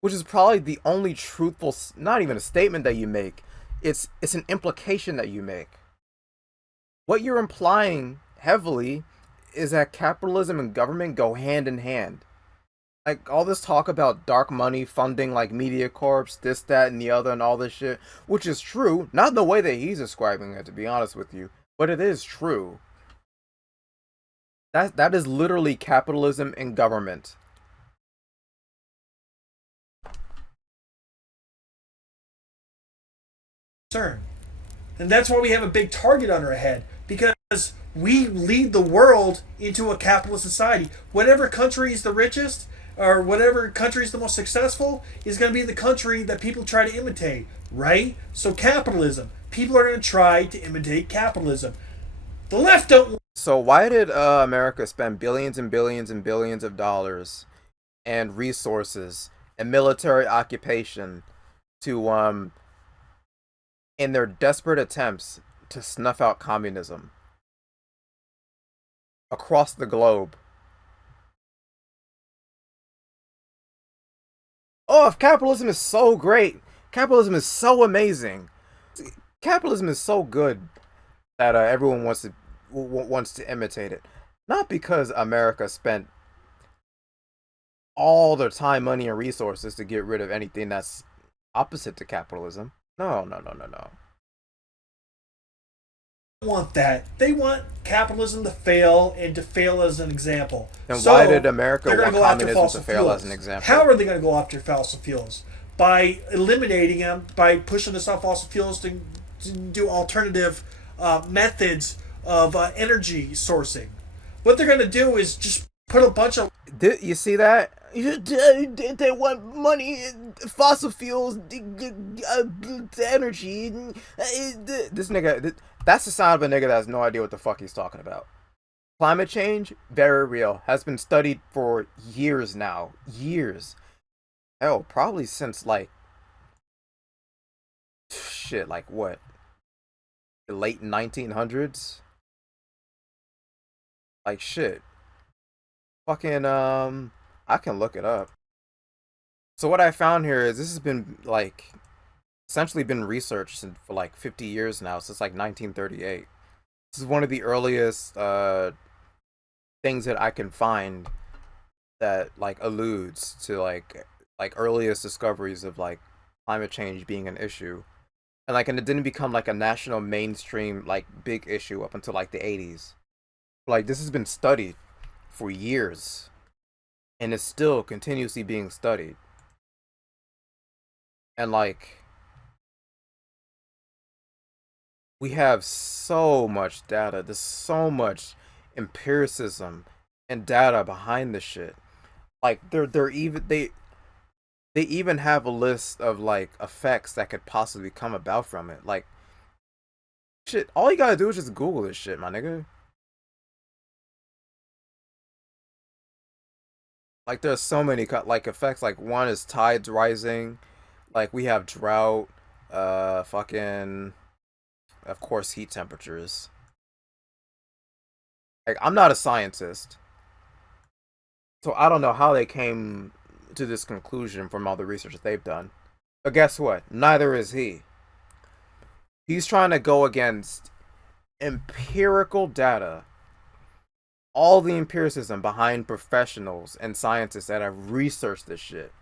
which is probably the only truthful, not even a statement that you make. It's an implication that you make. What you're implying heavily is that capitalism and government go hand in hand. Like, all this talk about dark money funding, like, media corps, this, that, and the other, and all this shit, which is true, not the way that he's describing it, to be honest with you, but it is true. That is literally capitalism and government. And that's why we have a big target on our head, because we lead the world into a capitalist society. Whatever country is the richest, or whatever country is the most successful, is going to be the country that people try to imitate, right? So capitalism, people are going to try to imitate capitalism. The left don't. So why did America spend billions and billions and billions of dollars and resources and military occupation to in their desperate attempts to snuff out communism across the globe? Oh, if capitalism is so great, capitalism is so amazing, capitalism is so good that everyone wants to imitate it. Not because America spent all their time, money, and resources to get rid of anything that's opposite to capitalism. No. Want that. They want capitalism to fail, and to fail as an example. Then So why did America they're gonna want go after communism to fossil fail fuels. as an example? How are they going to go after fossil fuels? By eliminating them, by pushing us off fossil fuels to do alternative methods of energy sourcing. What they're going to do is just put a bunch of. You see that? They want money, fossil fuels, energy. This nigga, that's the sound of a nigga that has no idea what the fuck he's talking about. Climate change, very real. Has been studied for years now. Years. Hell, probably since, like, shit, like what? The late 1900s? Like, shit. Fucking, I can look it up. So what I found here is this has been, like, essentially been researched for, like, 50 years now, since, like, 1938. This is one of the earliest, things that I can find that, like, alludes to, like earliest discoveries of, like, climate change being an issue. And it didn't become, like, a national mainstream, like, big issue up until, like, the 80s. Like, this has been studied for years, and it's still continuously being studied. And, like, we have so much data. There's so much empiricism and data behind this shit. Like, they even have a list of, like, effects that could possibly come about from it. Like, shit, all you gotta do is just Google this shit, my nigga. Like, there's so many like effects. Like, one is tides rising. Like, we have drought. Fucking, of course, heat temperatures. Like, I'm not a scientist, so I don't know how they came to this conclusion from all the research that they've done. But guess what? Neither is he. He's trying to go against empirical data, all the empiricism behind professionals and scientists that have researched this shit,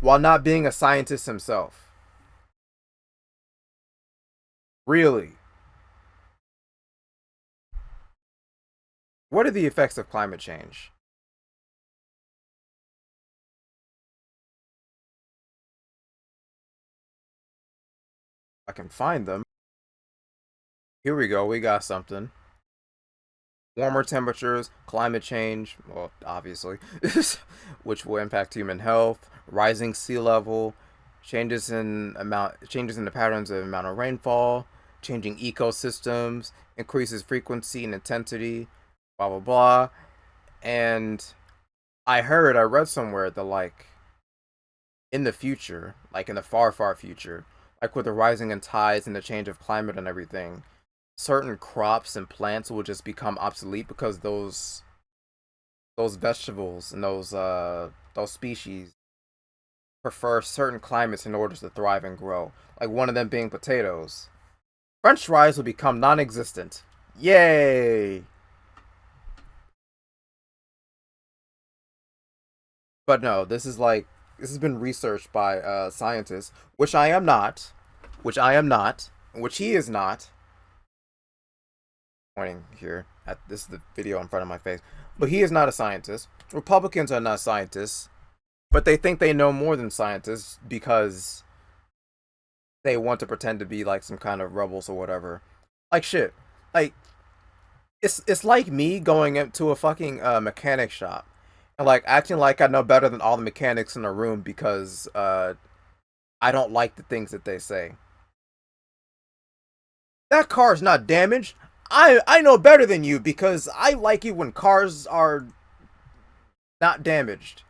while not being a scientist himself. Really? What are the effects of climate change? I can find them. Here we go. We got something. Warmer temperatures, climate change, well, obviously, which will impact human health, rising sea level, changes in the patterns of amount of rainfall, changing ecosystems, increases frequency and intensity, blah blah blah. And I read somewhere that, like, in the future, like in the far far future, like with the rising in tides and the change of climate and everything, certain crops and plants will just become obsolete because those vegetables and those species prefer certain climates in order to thrive and grow. Like one of them being potatoes. French fries will become non-existent. Yay! But no, this has been researched by scientists, which I am not, which he is not. Pointing here at this is the video in front of my face, but he is not a scientist. Republicans are not scientists, but they think they know more than scientists because they want to pretend to be like some kind of rebels or whatever. Like shit. Like it's like me going into a fucking mechanic shop and like acting like I know better than all the mechanics in the room because I don't like the things that they say. That car's not damaged. I know better than you because I like it when cars are not damaged.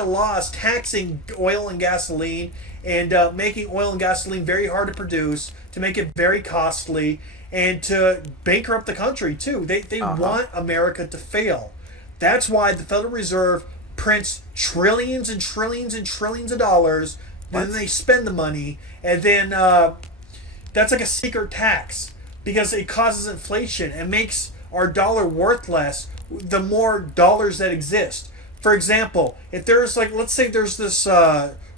Laws taxing oil and gasoline and making oil and gasoline very hard to produce, to make it very costly, and to bankrupt the country too. They want America to fail. That's why the Federal Reserve prints trillions and trillions and trillions of dollars. Then they spend the money, and then that's like a secret tax because it causes inflation and makes our dollar worth less the more dollars that exist. For example, if there's like, let's say there's this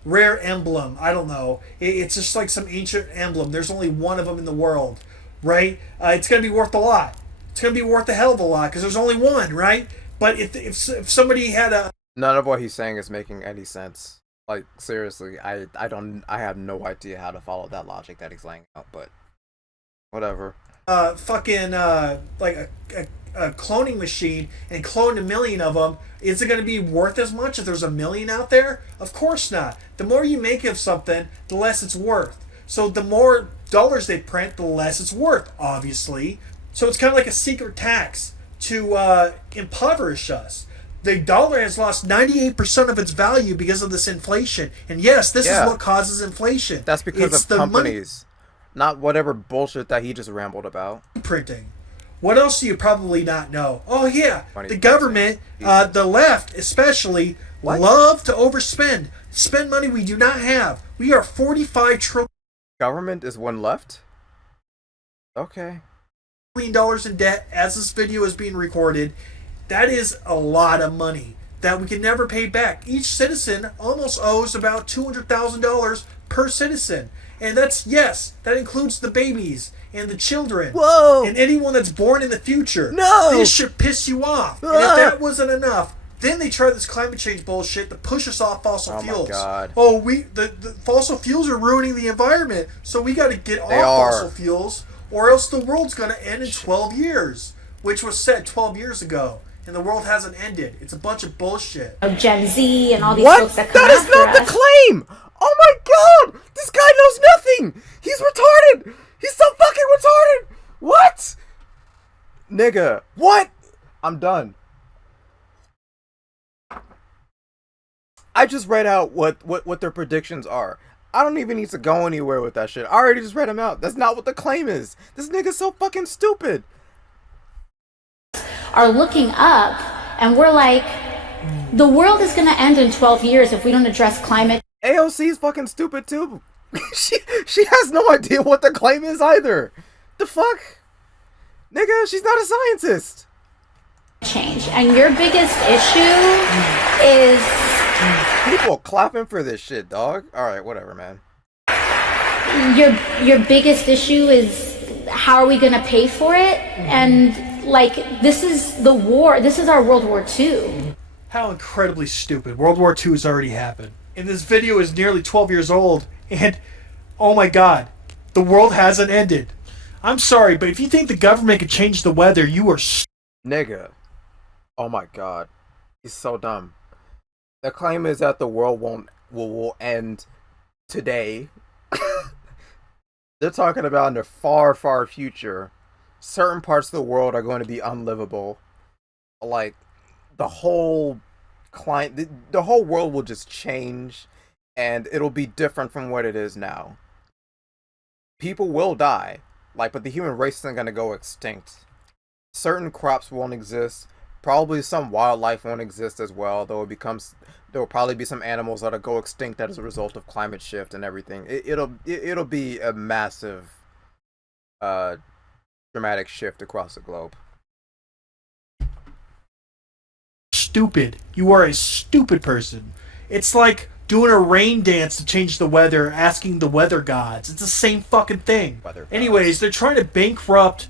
rare emblem, I don't know, it's just like some ancient emblem, there's only one of them in the world, right? It's going to be worth a lot. It's going to be worth a hell of a lot because there's only one, right? But if somebody had a... None of what he's saying is making any sense. Like, seriously, I have no idea how to follow that logic that he's laying out, but whatever. Like a cloning machine and clone 1,000,000 of them, is it going to be worth as much if there's 1,000,000 out there? Of course not. The more you make of something, the less it's worth. So the more dollars they print, the less it's worth, obviously. So it's kind of like a secret tax to impoverish us. The dollar has lost 98% of its value because of this inflation. And yes, this is what causes inflation. That's because of companies, not whatever bullshit that he just rambled about. Printing. What else do you probably not know? Oh yeah, the government, the left especially, love to overspend. Spend money we do not have. We are 45 trillion. Government is one left? Okay. $1 in debt as this video is being recorded. That is a lot of money that we can never pay back. Each citizen almost owes about $200,000 per citizen. And that's, yes, that includes the babies and the children. Whoa! And anyone that's born in the future. No! This should piss you off. And if that wasn't enough, then they try this climate change bullshit to push us off fossil fuels. Oh my God. Oh, the fossil fuels are ruining the environment, so we got to get off fossil fuels, or else the world's going to end in 12 years, which was said 12 years ago. And the world hasn't ended. It's a bunch of bullshit. Gen Z and all these folks that come That is not the claim! Oh my God! This guy knows nothing! He's retarded! He's so fucking retarded! What? Nigga, what? I'm done. I just read out what their predictions are. I don't even need to go anywhere with that shit. I already just read them out. That's not what the claim is. This nigga's so fucking stupid. Are looking up, and we're like, The world is going to end in 12 years if we don't address climate. AOC's fucking stupid too. she has no idea what the claim is either. The fuck? Nigga, she's not a scientist. Change. And your biggest issue is... People clapping for this shit, dog. Alright, whatever, man. Your biggest issue is how are we going to pay for it? And, like, this is the war. This is our World War II. How incredibly stupid. World War II has already happened. And this video is nearly 12 years old. And, oh my god, the world hasn't ended. I'm sorry, but if you think the government could change the weather, you are Nigga. Oh my god. He's so dumb. The claim is that the world will end today. They're talking about in the far, far future. Certain parts of the world are going to be unlivable. Like, the whole the whole world will just change, and it'll be different from what it is now. People will die, like, but the human race isn't going to go extinct. Certain crops won't exist. Probably some wildlife won't exist as well. There will probably be some animals that'll go extinct as a result of climate shift and everything. It'll be a massive, dramatic shift across the globe. stupid. You are a stupid person. It's like doing a rain dance to change the weather, asking the weather gods. It's the same fucking thing. Anyways, they're trying to bankrupt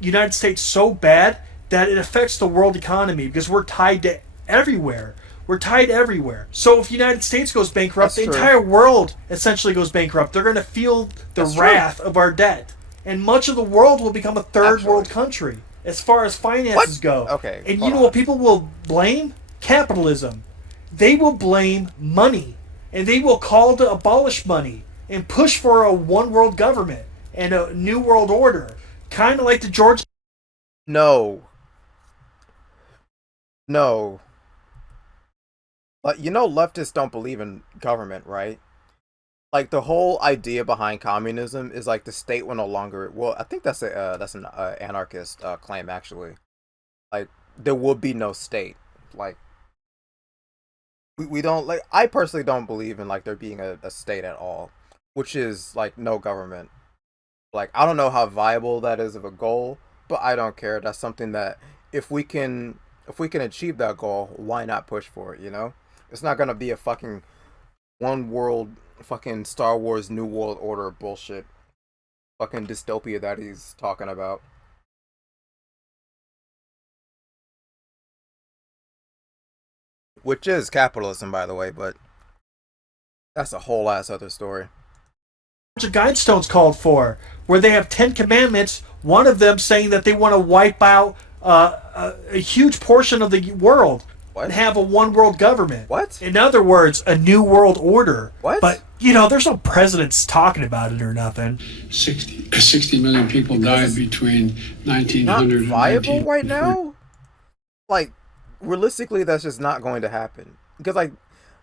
United States so bad that it affects the world economy because we're tied to everywhere. We're tied everywhere. So if the United States goes bankrupt, the entire world essentially goes bankrupt. They're going to feel the wrath of our debt. And much of the world will become a third world country as far as finances go. Okay. And you know what people will blame? Capitalism. They will blame money. And they will call to abolish money and push for a one world government and a new world order. Kind of like the George... No. But you know leftists don't believe in government, right? Like the whole idea behind communism is like the state will no longer... Well, I think that's an anarchist claim actually. Like there will be no state. Like we don't like. I personally don't believe in like there being a state at all, which is like no government. Like I don't know how viable that is of a goal, but I don't care. That's something that if we can achieve that goal, why not push for it? You know, it's not gonna be a fucking one world, fucking Star Wars New World Order bullshit, fucking dystopia that he's talking about. Which is capitalism, by the way, but that's a whole ass other story. Guidestones called for, where they have 10 commandments, one of them saying that they want to wipe out a huge portion of the world and have a one world government. What? In other words, a new world order. What? But, you know, there's no presidents talking about it or nothing. 60 million people died between 1900 not and viable right now? Like, realistically, that's just not going to happen. Because, like,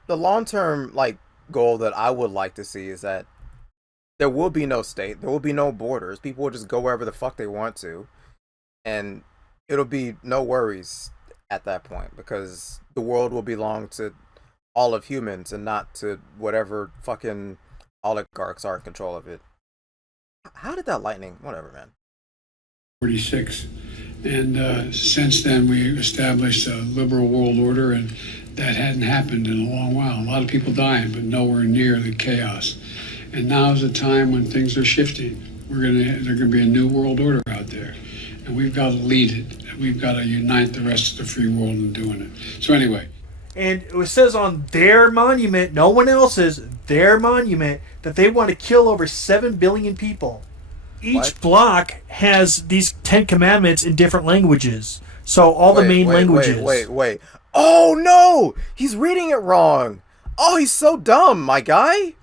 the long-term, like, goal that I would like to see is that there will be no state, there will be no borders. People will just go wherever the fuck they want to. And it'll be no worries at that point because the world will belong to all of humans and not to whatever fucking oligarchs are in control of it. How did that lightning? Whatever, man. 46. And since then, we established a liberal world order, and that hadn't happened in a long while. A lot of people dying, but nowhere near the chaos. And now is a time when things are shifting. There's gonna be a new world order out there, and we've got to lead it. We've got to unite the rest of the free world in doing it. So anyway. And it says on their monument, no one else's, their monument, that they want to kill over 7 billion people. Each block has these 10 commandments in different languages. So all the main languages. Wait. Oh no! He's reading it wrong! Oh, he's so dumb, my guy!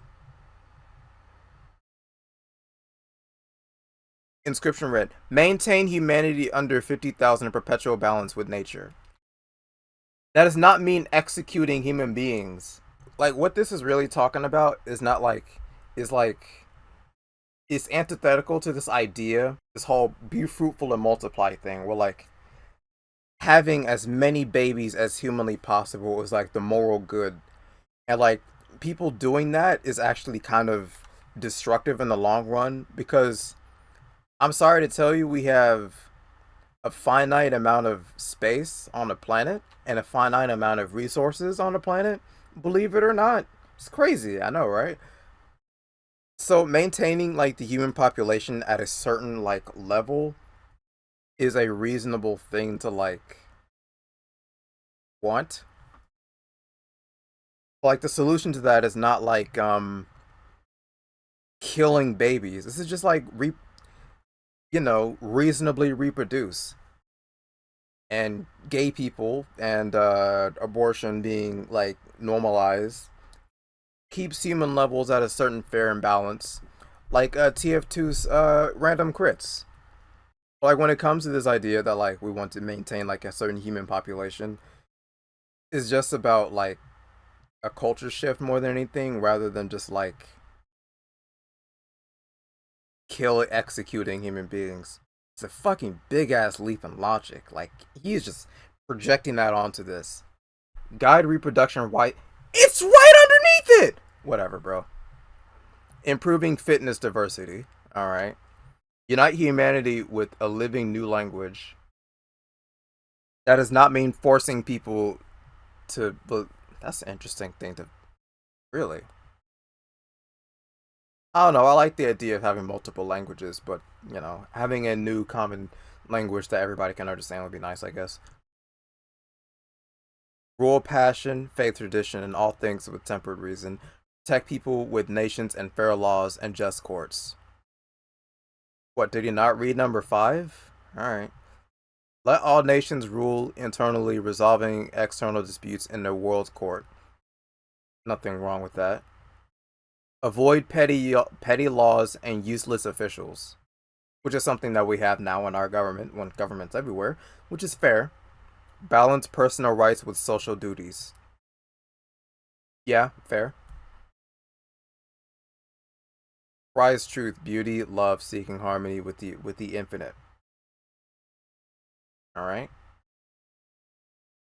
Inscription read, maintain humanity under 50,000 in perpetual balance with nature. That does not mean executing human beings. Like, what this is really talking about is not like, it's antithetical to this idea, this whole be fruitful and multiply thing, where like, having as many babies as humanly possible is like the moral good. And like people doing that is actually kind of destructive in the long run because I'm sorry to tell you, we have a finite amount of space on the planet and a finite amount of resources on the planet. Believe it or not. It's crazy, I know, right? So maintaining like the human population at a certain like level is a reasonable thing to like want. Like the solution to that is not like killing babies. This is just like reasonably reproduce. And gay people and abortion being like normalized keeps human levels at a certain fair and balance. Like TF2's random crits. Like when it comes to this idea that like we want to maintain like a certain human population, is just about like a culture shift more than anything, rather than just like executing human beings. It's a fucking big ass leap in logic. Like he's just projecting that onto this. Guide reproduction right. It's right underneath it. Whatever, bro. Improving fitness diversity. All right. Unite humanity with a living new language. That does not mean forcing people to. But that's an interesting thing to. Really. I don't know. I like the idea of having multiple languages, but having a new common language that everybody can understand would be nice, I guess. Rule passion, faith, tradition, and all things with tempered reason. Protect people with nations and fair laws and just courts. What, did he not read number 5? Alright. Let all nations rule internally, resolving external disputes in the world's court. Nothing wrong with that. Avoid petty laws and useless officials, which is something that we have now in our government, when governments everywhere, which is fair. Balance personal rights with social duties. Yeah, fair. Prize truth, beauty, love, seeking harmony with the infinite. All right.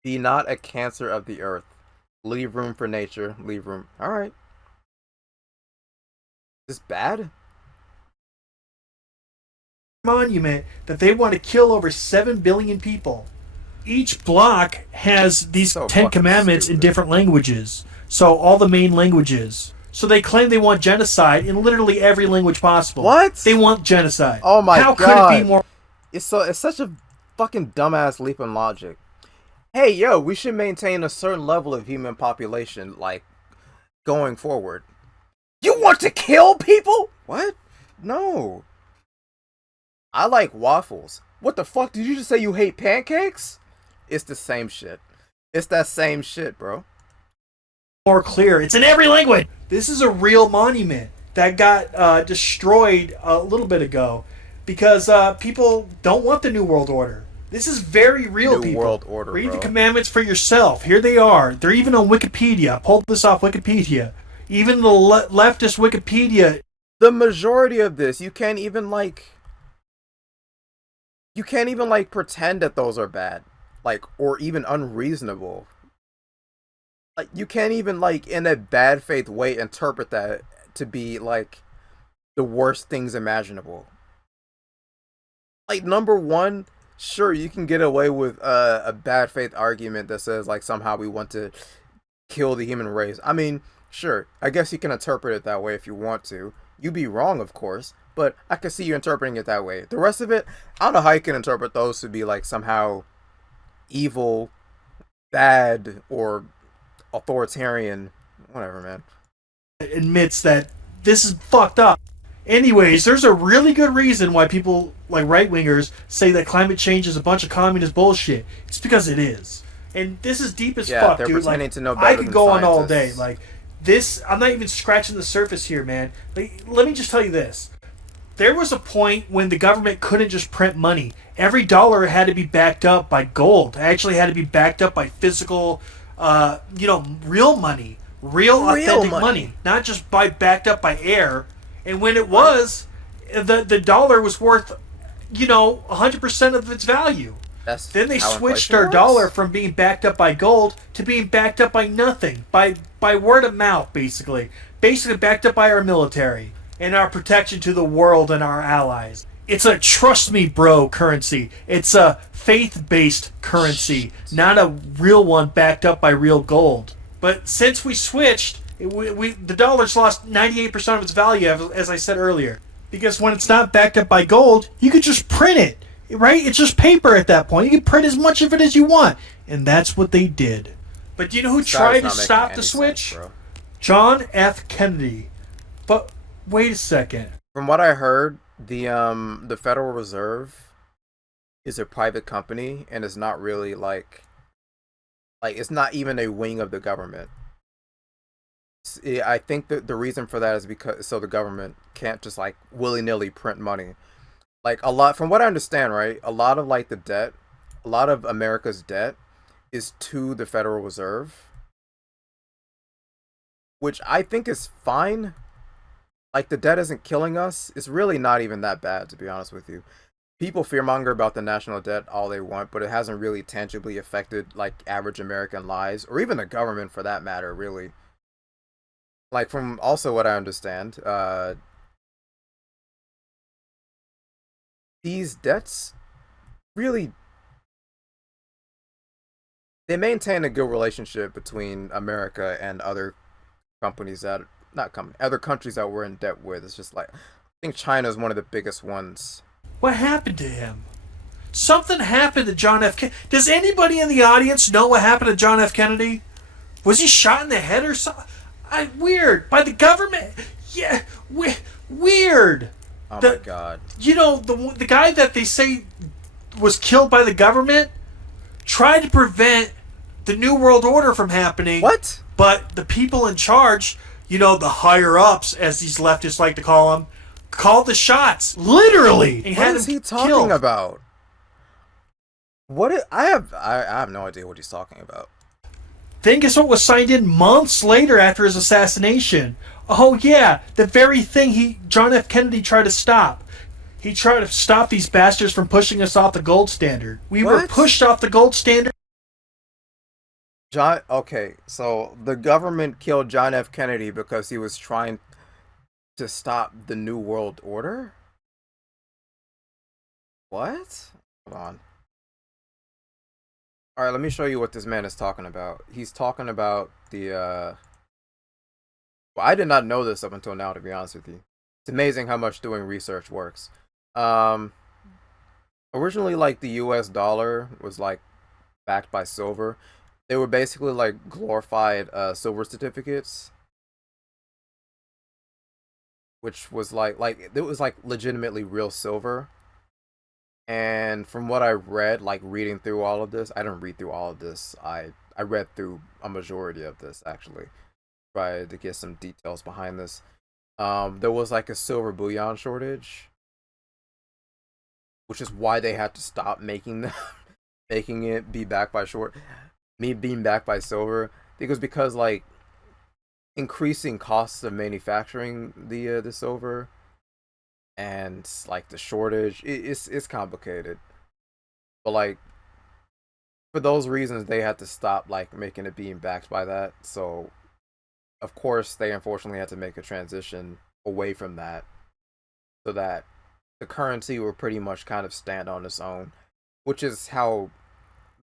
Be not a cancer of the earth. Leave room for nature. Leave room. All right. Is this bad? Monument that they want to kill over 7 billion people. Each block has these 10 commandments in different languages. So all the main languages. So they claim they want genocide in literally every language possible. What? They want genocide. Oh my god. How could it be more? It's such a fucking dumbass leap in logic. Hey, yo, we should maintain a certain level of human population, like, going forward. You want to kill people? What? No. I like waffles. What the fuck? Did you just say you hate pancakes? It's the same shit. It's that same shit, bro. More clear. It's in every language. This is a real monument that got destroyed a little bit ago because people don't want the New World Order. This is very real, New people. World Order, Read bro. the commandments for yourself. Here they are. They're even on Wikipedia. I pulled this off Wikipedia. Even the leftist Wikipedia. The majority of this, you can't even pretend that those are bad, like, or even unreasonable. Like, you can't even, like, in a bad faith way interpret that to be, like, the worst things imaginable. Like, number one, sure, you can get away with a bad faith argument that says, like, somehow we want to kill the human race. I mean, sure, I guess you can interpret it that way if you want to. You'd be wrong, of course, but I can see you interpreting it that way. The rest of it, I don't know how you can interpret those to be, like, somehow evil, bad, or authoritarian, whatever, man. Admits that this is fucked up. Anyways, there's a really good reason why people like right-wingers say that climate change is a bunch of communist bullshit. It's because it is. And this is deep as fuck, they're dude. pretending Like, to know better I could than go on all day. scientists. Like, this, I'm not even scratching the surface here, man. Like, let me just tell you this. There was a point when the government couldn't just print money. Every dollar had to be backed up by gold. It actually had to be backed up by physical, real money. Real authentic money. Not just backed up by air. And when it was, the dollar was worth, 100% of its value. That's Then they how switched inflation our works? dollar from being backed up by gold to being backed up by nothing, by word of mouth, basically. Basically backed up by our military and our protection to the world and our allies. It's a trust me, bro currency. It's a faith-based currency, not a real one backed up by real gold. But since we switched, the dollar's lost 98% of its value, as I said earlier. Because when it's not backed up by gold, you could just print it, right? It's just paper at that point. You can print as much of it as you want. And that's what they did. But do you know who tried to stop the switch? John F. Kennedy. But wait a second. From what I heard, the Federal Reserve is a private company and it's not really like it's not even a wing of the government. I think that the reason for that is because so the government can't just like willy-nilly print money. Like a lot, from what I understand, right? A lot of like the debt, a lot of America's debt is to the Federal Reserve, which I think is fine. Like the debt isn't killing us. It's really not even that bad, to be honest with you. People fearmonger about the national debt all they want, but it hasn't really tangibly affected like average American lives, or even the government for that matter, really. Like from also what I understand, these debts really they maintain a good relationship between America and other companies that not company other countries that we're in debt with. It's just like I think China is one of the biggest ones. What happened to him? Something happened to John F. Kennedy. Does anybody in the audience know what happened to John F. Kennedy? Was he shot in the head or something? Weird. By the government? Yeah, weird. Oh my god. You know, the guy that they say was killed by the government tried to prevent the New World Order from happening. What? But the people in charge, you know, the higher-ups, as these leftists like to call them, called the shots. Literally. What is he talking about? I have no idea what he's talking about. Then guess what was signed in months later after his assassination? Oh yeah, the very thing John F. Kennedy tried to stop. He tried to stop these bastards from pushing us off the gold standard. We were pushed off the gold standard. Okay, so the government killed John F. Kennedy because he was trying to stop the New World Order? What? Hold on. Alright, let me show you what this man is talking about. He's talking about the, Well, I did not know this up until now, to be honest with you. It's amazing how much doing research works. Originally, like, the US dollar was, like, backed by silver. They were basically, like, glorified, silver certificates. Which was, it was, like, legitimately real silver. And from what I read, like reading through all of this, I didn't read through all of this. I read through a majority of this actually, tried to get some details behind this. There was like a silver bullion shortage, which is why they had to stop making them, making it be backed by being backed by silver. I think it was because like increasing costs of manufacturing the silver. And like the shortage, it's complicated, but like for those reasons they had to stop like making it being backed by that. So of course they unfortunately had to make a transition away from that, so that the currency will pretty much kind of stand on its own, which is how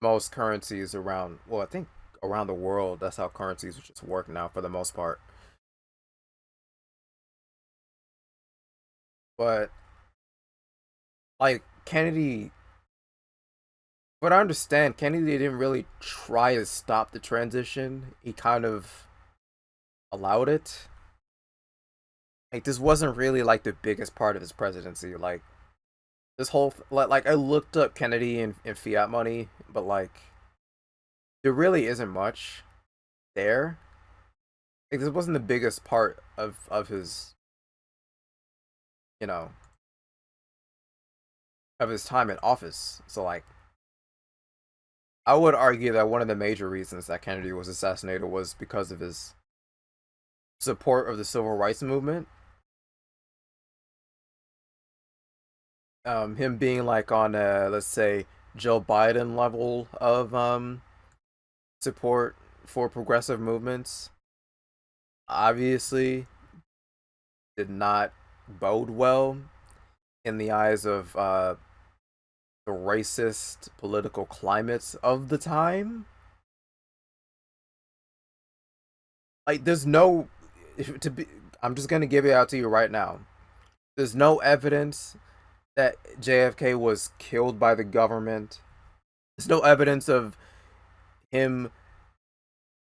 most currencies around, well, I think around the world, that's how currencies just work now for the most part. But like Kennedy, what I understand, Kennedy didn't really try to stop the transition. He kind of allowed it. Like this wasn't really like the biggest part of his presidency. Like this whole like I looked up Kennedy in fiat money, but like there really isn't much there. Like this wasn't the biggest part of his, you know, of his time in office. So like I would argue that one of the major reasons that Kennedy was assassinated was because of his support of the civil rights movement. Him being like on let's say Joe Biden level of support for progressive movements obviously did not bode well in the eyes of the racist political climates of the time. Like, there's no to be. I'm just gonna give it out to you right now. There's no evidence that JFK was killed by the government. There's no evidence him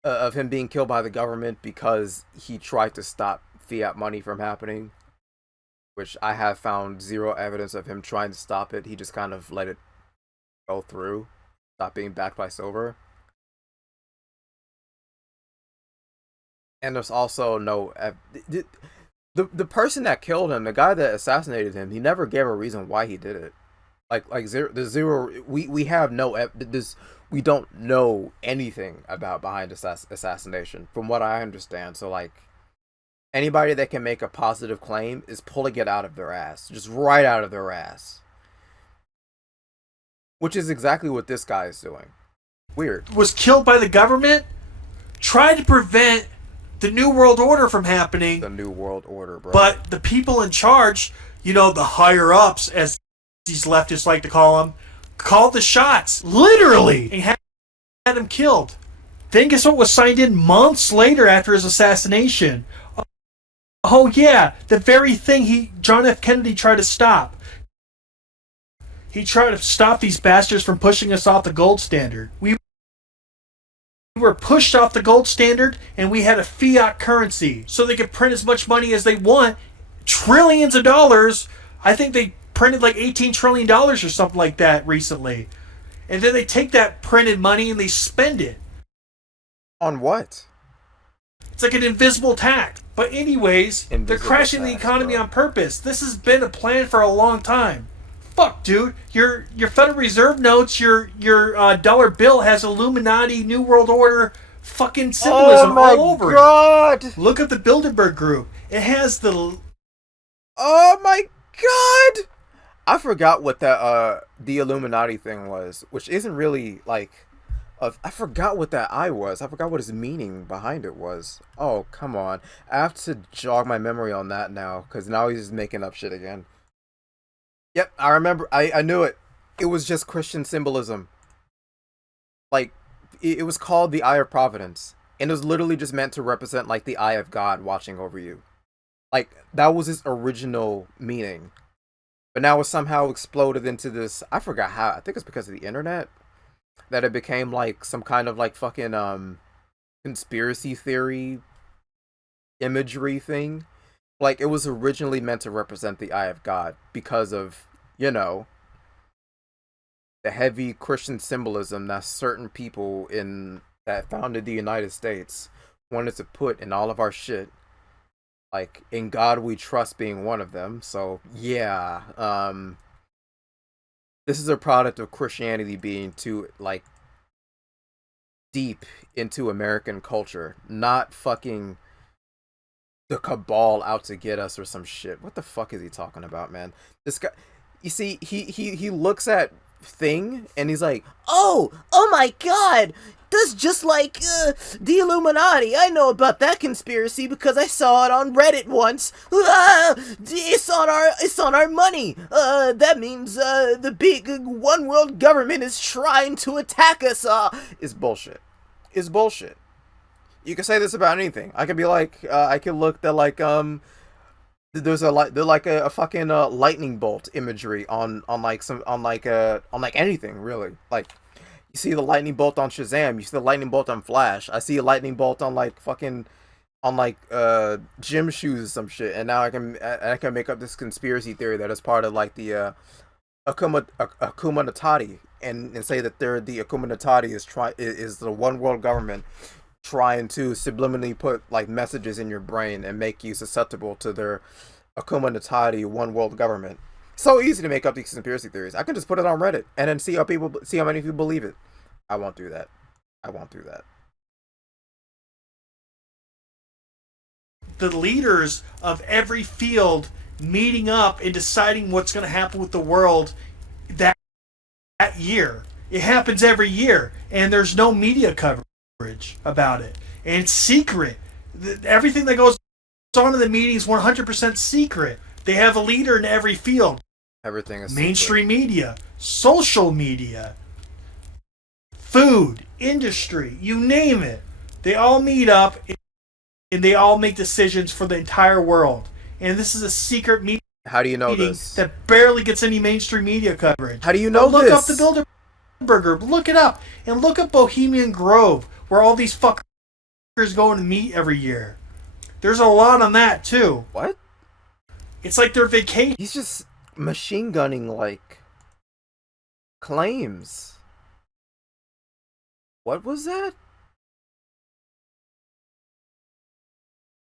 of him being killed by the government because he tried to stop fiat money from happening, which I have found zero evidence of him trying to stop it. He just kind of let it go through, stop being backed by silver. And there's also no the person that killed him, the guy that assassinated him, he never gave a reason why he did it. Like zero. We have no this. We don't know anything about behind assassination, from what I understand. So like, anybody that can make a positive claim is pulling it out of their ass, just right out of their ass. Which is exactly what this guy is doing. Weird. Was killed by the government, tried to prevent the New World Order from happening. The New World Order, bro. But the people in charge, the higher ups, as these leftists like to call them, called the shots, literally, and had him killed. Then guess what was signed in months later after his assassination? Oh yeah, the very thing John F. Kennedy tried to stop. He tried to stop these bastards from pushing us off the gold standard. We were pushed off the gold standard, and we had a fiat currency, so they could print as much money as they want, trillions of dollars. I think they printed like $18 trillion or something like that recently. And then they take that printed money and they spend it. On what? It's like an invisible tax. But anyways, they're crashing the economy on purpose. This has been a plan for a long time. Fuck, dude. Your Federal Reserve notes, your dollar bill has Illuminati, New World Order fucking symbolism all over it. Oh my god! Look at the Bilderberg Group. It has the... Oh my god! I forgot what that the Illuminati thing was, which isn't really like I forgot what that I was. I forgot what his meaning behind it was. Oh, come on. I have to jog my memory on that now, because now he's just making up shit again. Yep, I remember. I knew it. It was just Christian symbolism. Like, it was called the Eye of Providence. And it was literally just meant to represent, like, the eye of God watching over you. Like, that was its original meaning. But now it somehow exploded into this, I forgot how, I think it's because of the internet, that it became like some kind of like fucking conspiracy theory imagery thing. Like, it was originally meant to represent the eye of God because of, the heavy Christian symbolism that certain people that founded the United States wanted to put in all of our shit. Like, in God we trust being one of them. So, yeah. This is a product of Christianity being too, like, deep into American culture. Not fucking the cabal out to get us or some shit. What the fuck is he talking about, man? This guy... You see, he looks at Thing, and he's like, oh my god! That's just like the Illuminati. I know about that conspiracy because I saw it on Reddit once. It's on our money. That means the big one world government is trying to attack us. It's bullshit. It's bullshit. You can say this about anything. I could be like, I could look at like there's a fucking lightning bolt imagery on anything really. Like, you see the lightning bolt on Shazam, you see the lightning bolt on Flash, I see a lightning bolt on like fucking gym shoes or some shit, and now I can make up this conspiracy theory that is part of like the Akuma Natati, and say that they're the Akuma Natati is the one world government trying to subliminally put like messages in your brain and make you susceptible to their Akuma Natati one world government. So easy to make up these conspiracy theories. I can just put it on Reddit and then see how many people believe it. I won't do that. I won't do that. The leaders of every field meeting up and deciding what's going to happen with the world. That that year. It happens every year, and there's no media coverage about it. And it's secret. Everything that goes on in the meeting is 100% secret. They have a leader in every field. Everything is mainstream media, social media, food, industry, you name it. They all meet up and they all make decisions for the entire world. And this is a secret meeting. How do you know this? That barely gets any mainstream media coverage. How do you know look this? Look up the Bilderberger. Look it up. And look up Bohemian Grove, where all these fuckers go and meet every year. There's a lot on that, too. What? It's like their vacation. He's just machine gunning, like, claims. What was that?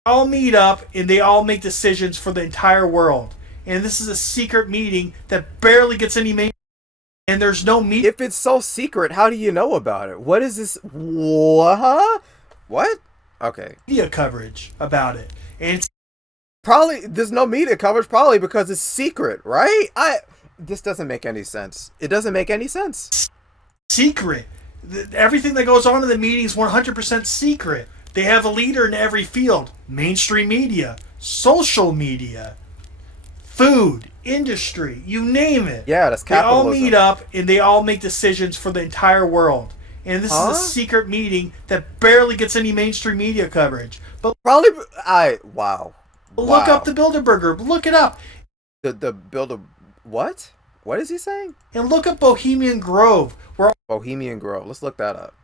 All meet up and they all make decisions for the entire world. And this is a secret meeting that barely gets any main. And there's no meeting. If it's so secret, how do you know about it? What is this? What? What? Okay. Media coverage about it. And it's probably there's no media coverage, probably because it's secret, right? This doesn't make any sense. It doesn't make any sense. Secret. Everything that goes on in the meeting is 100% secret. They have a leader in every field. Mainstream media, social media, food, industry, you name it. Yeah, that's capitalism. They all meet up and they all make decisions for the entire world. And this is a secret meeting that barely gets any mainstream media coverage. But probably wow. Look up the Bilderberger. Look it up. The Bilder what? What is he saying? And look up Bohemian Grove. Bohemian Grove. Let's look that up.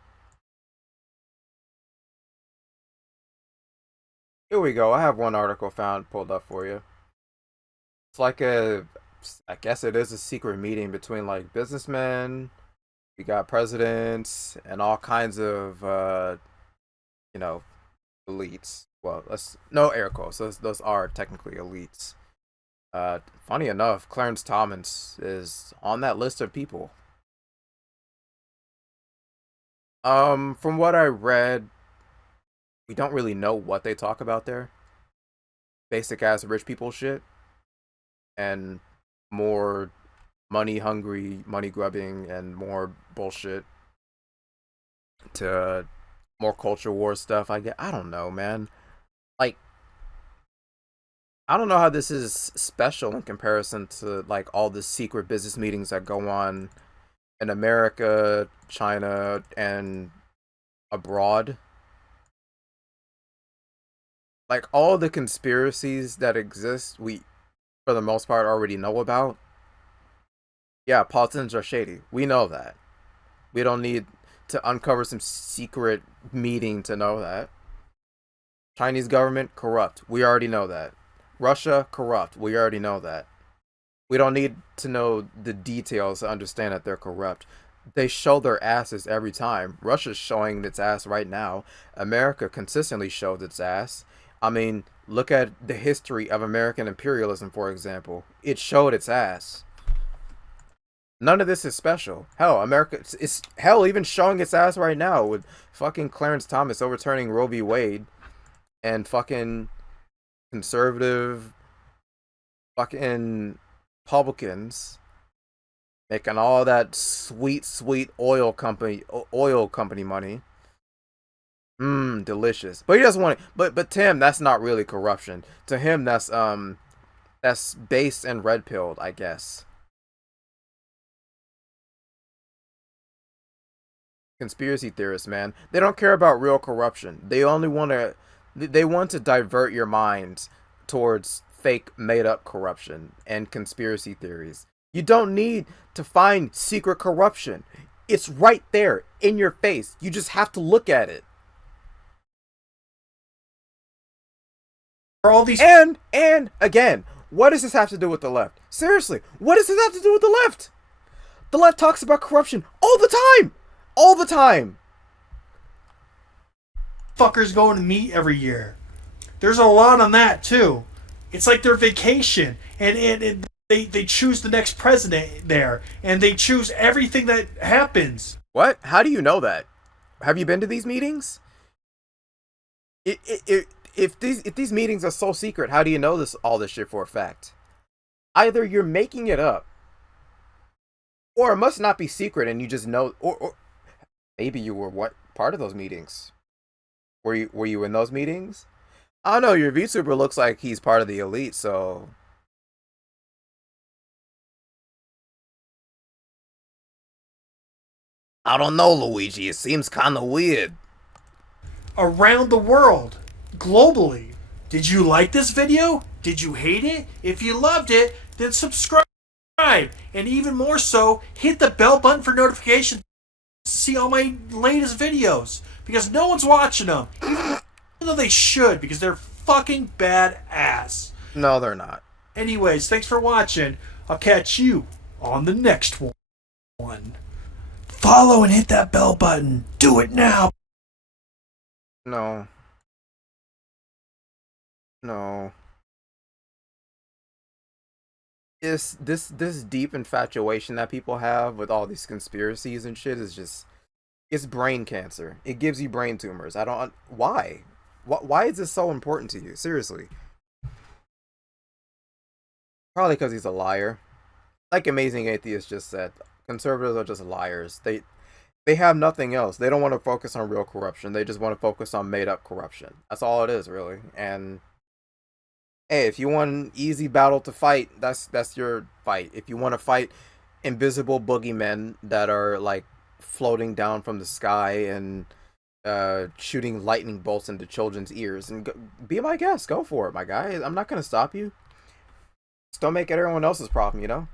Here we go. I have one article pulled up for you. It's like I guess it is a secret meeting between like businessmen. We got presidents and all kinds of, elites. Well, no air quotes. Those are technically elites. Funny enough, Clarence Thomas is on that list of people. From what I read, we don't really know what they talk about there. Basic ass rich people shit. And more money hungry, money grubbing, and more bullshit. To more culture war stuff, I don't know, man. Like, I don't know how this is special in comparison to like all the secret business meetings that go on in America, China, and abroad. Like all the conspiracies that exist, we for the most part already know about. Yeah, politicians are shady. We know that. We don't need to uncover some secret meeting to know that. Chinese government, corrupt. We already know that. Russia, corrupt. We already know that. We don't need to know the details to understand that they're corrupt. They show their asses every time. Russia's showing its ass right now. America consistently shows its ass. I mean, look at the history of American imperialism, for example. It showed its ass. None of this is special. Hell, America is even showing its ass right now with fucking Clarence Thomas overturning Roe v. Wade and fucking conservative fucking Republicans making all that sweet oil company money. Delicious. But he doesn't want it. But to him, that's not really corruption. To him, that's based and red pilled, I guess. Conspiracy theorists, man. They don't care about real corruption. They only want to divert your minds towards fake made up corruption and conspiracy theories. You don't need to find secret corruption. It's right there in your face. You just have to look at it. All these and again, what does this have to do with the left? Seriously, what does this have to do with the left? The left talks about corruption all the time. All the time. Fuckers going to meet every year. There's a lot on that too. It's like their vacation, and they choose the next president there, and they choose everything that happens. What? How do you know that? Have you been to these meetings? If these meetings are so secret, how do you know all this shit for a fact? Either you're making it up, Or it must not be secret and you just know, or maybe you were what part of those meetings? Were you in those meetings? I don't know, your VTuber looks like he's part of the elite, so I don't know, Luigi. It seems kind of weird. Around the world, globally. Did you like this video? Did you hate it? If you loved it, then subscribe. And even more so, hit the bell button for notifications to see all my latest videos. Because no one's watching them. Even though they should, because they're fucking badass. No, they're not. Anyways, thanks for watching. I'll catch you on the next one. Follow and hit that bell button. Do it now. No. No. This deep infatuation that people have with all these conspiracies and shit is just, it's brain cancer. It gives you brain tumors. I don't why? Why is this so important to you? Seriously. Probably because he's a liar. Like Amazing Atheist just said, conservatives are just liars. They have nothing else. They don't want to focus on real corruption. They just want to focus on made up corruption. That's all it is, really. And hey, if you want an easy battle to fight, that's your fight. If you want to fight invisible boogeymen that are like floating down from the sky and shooting lightning bolts into children's ears, and be my guest, go for it, my guy. I'm not gonna stop you. Just don't make it everyone else's problem, you know?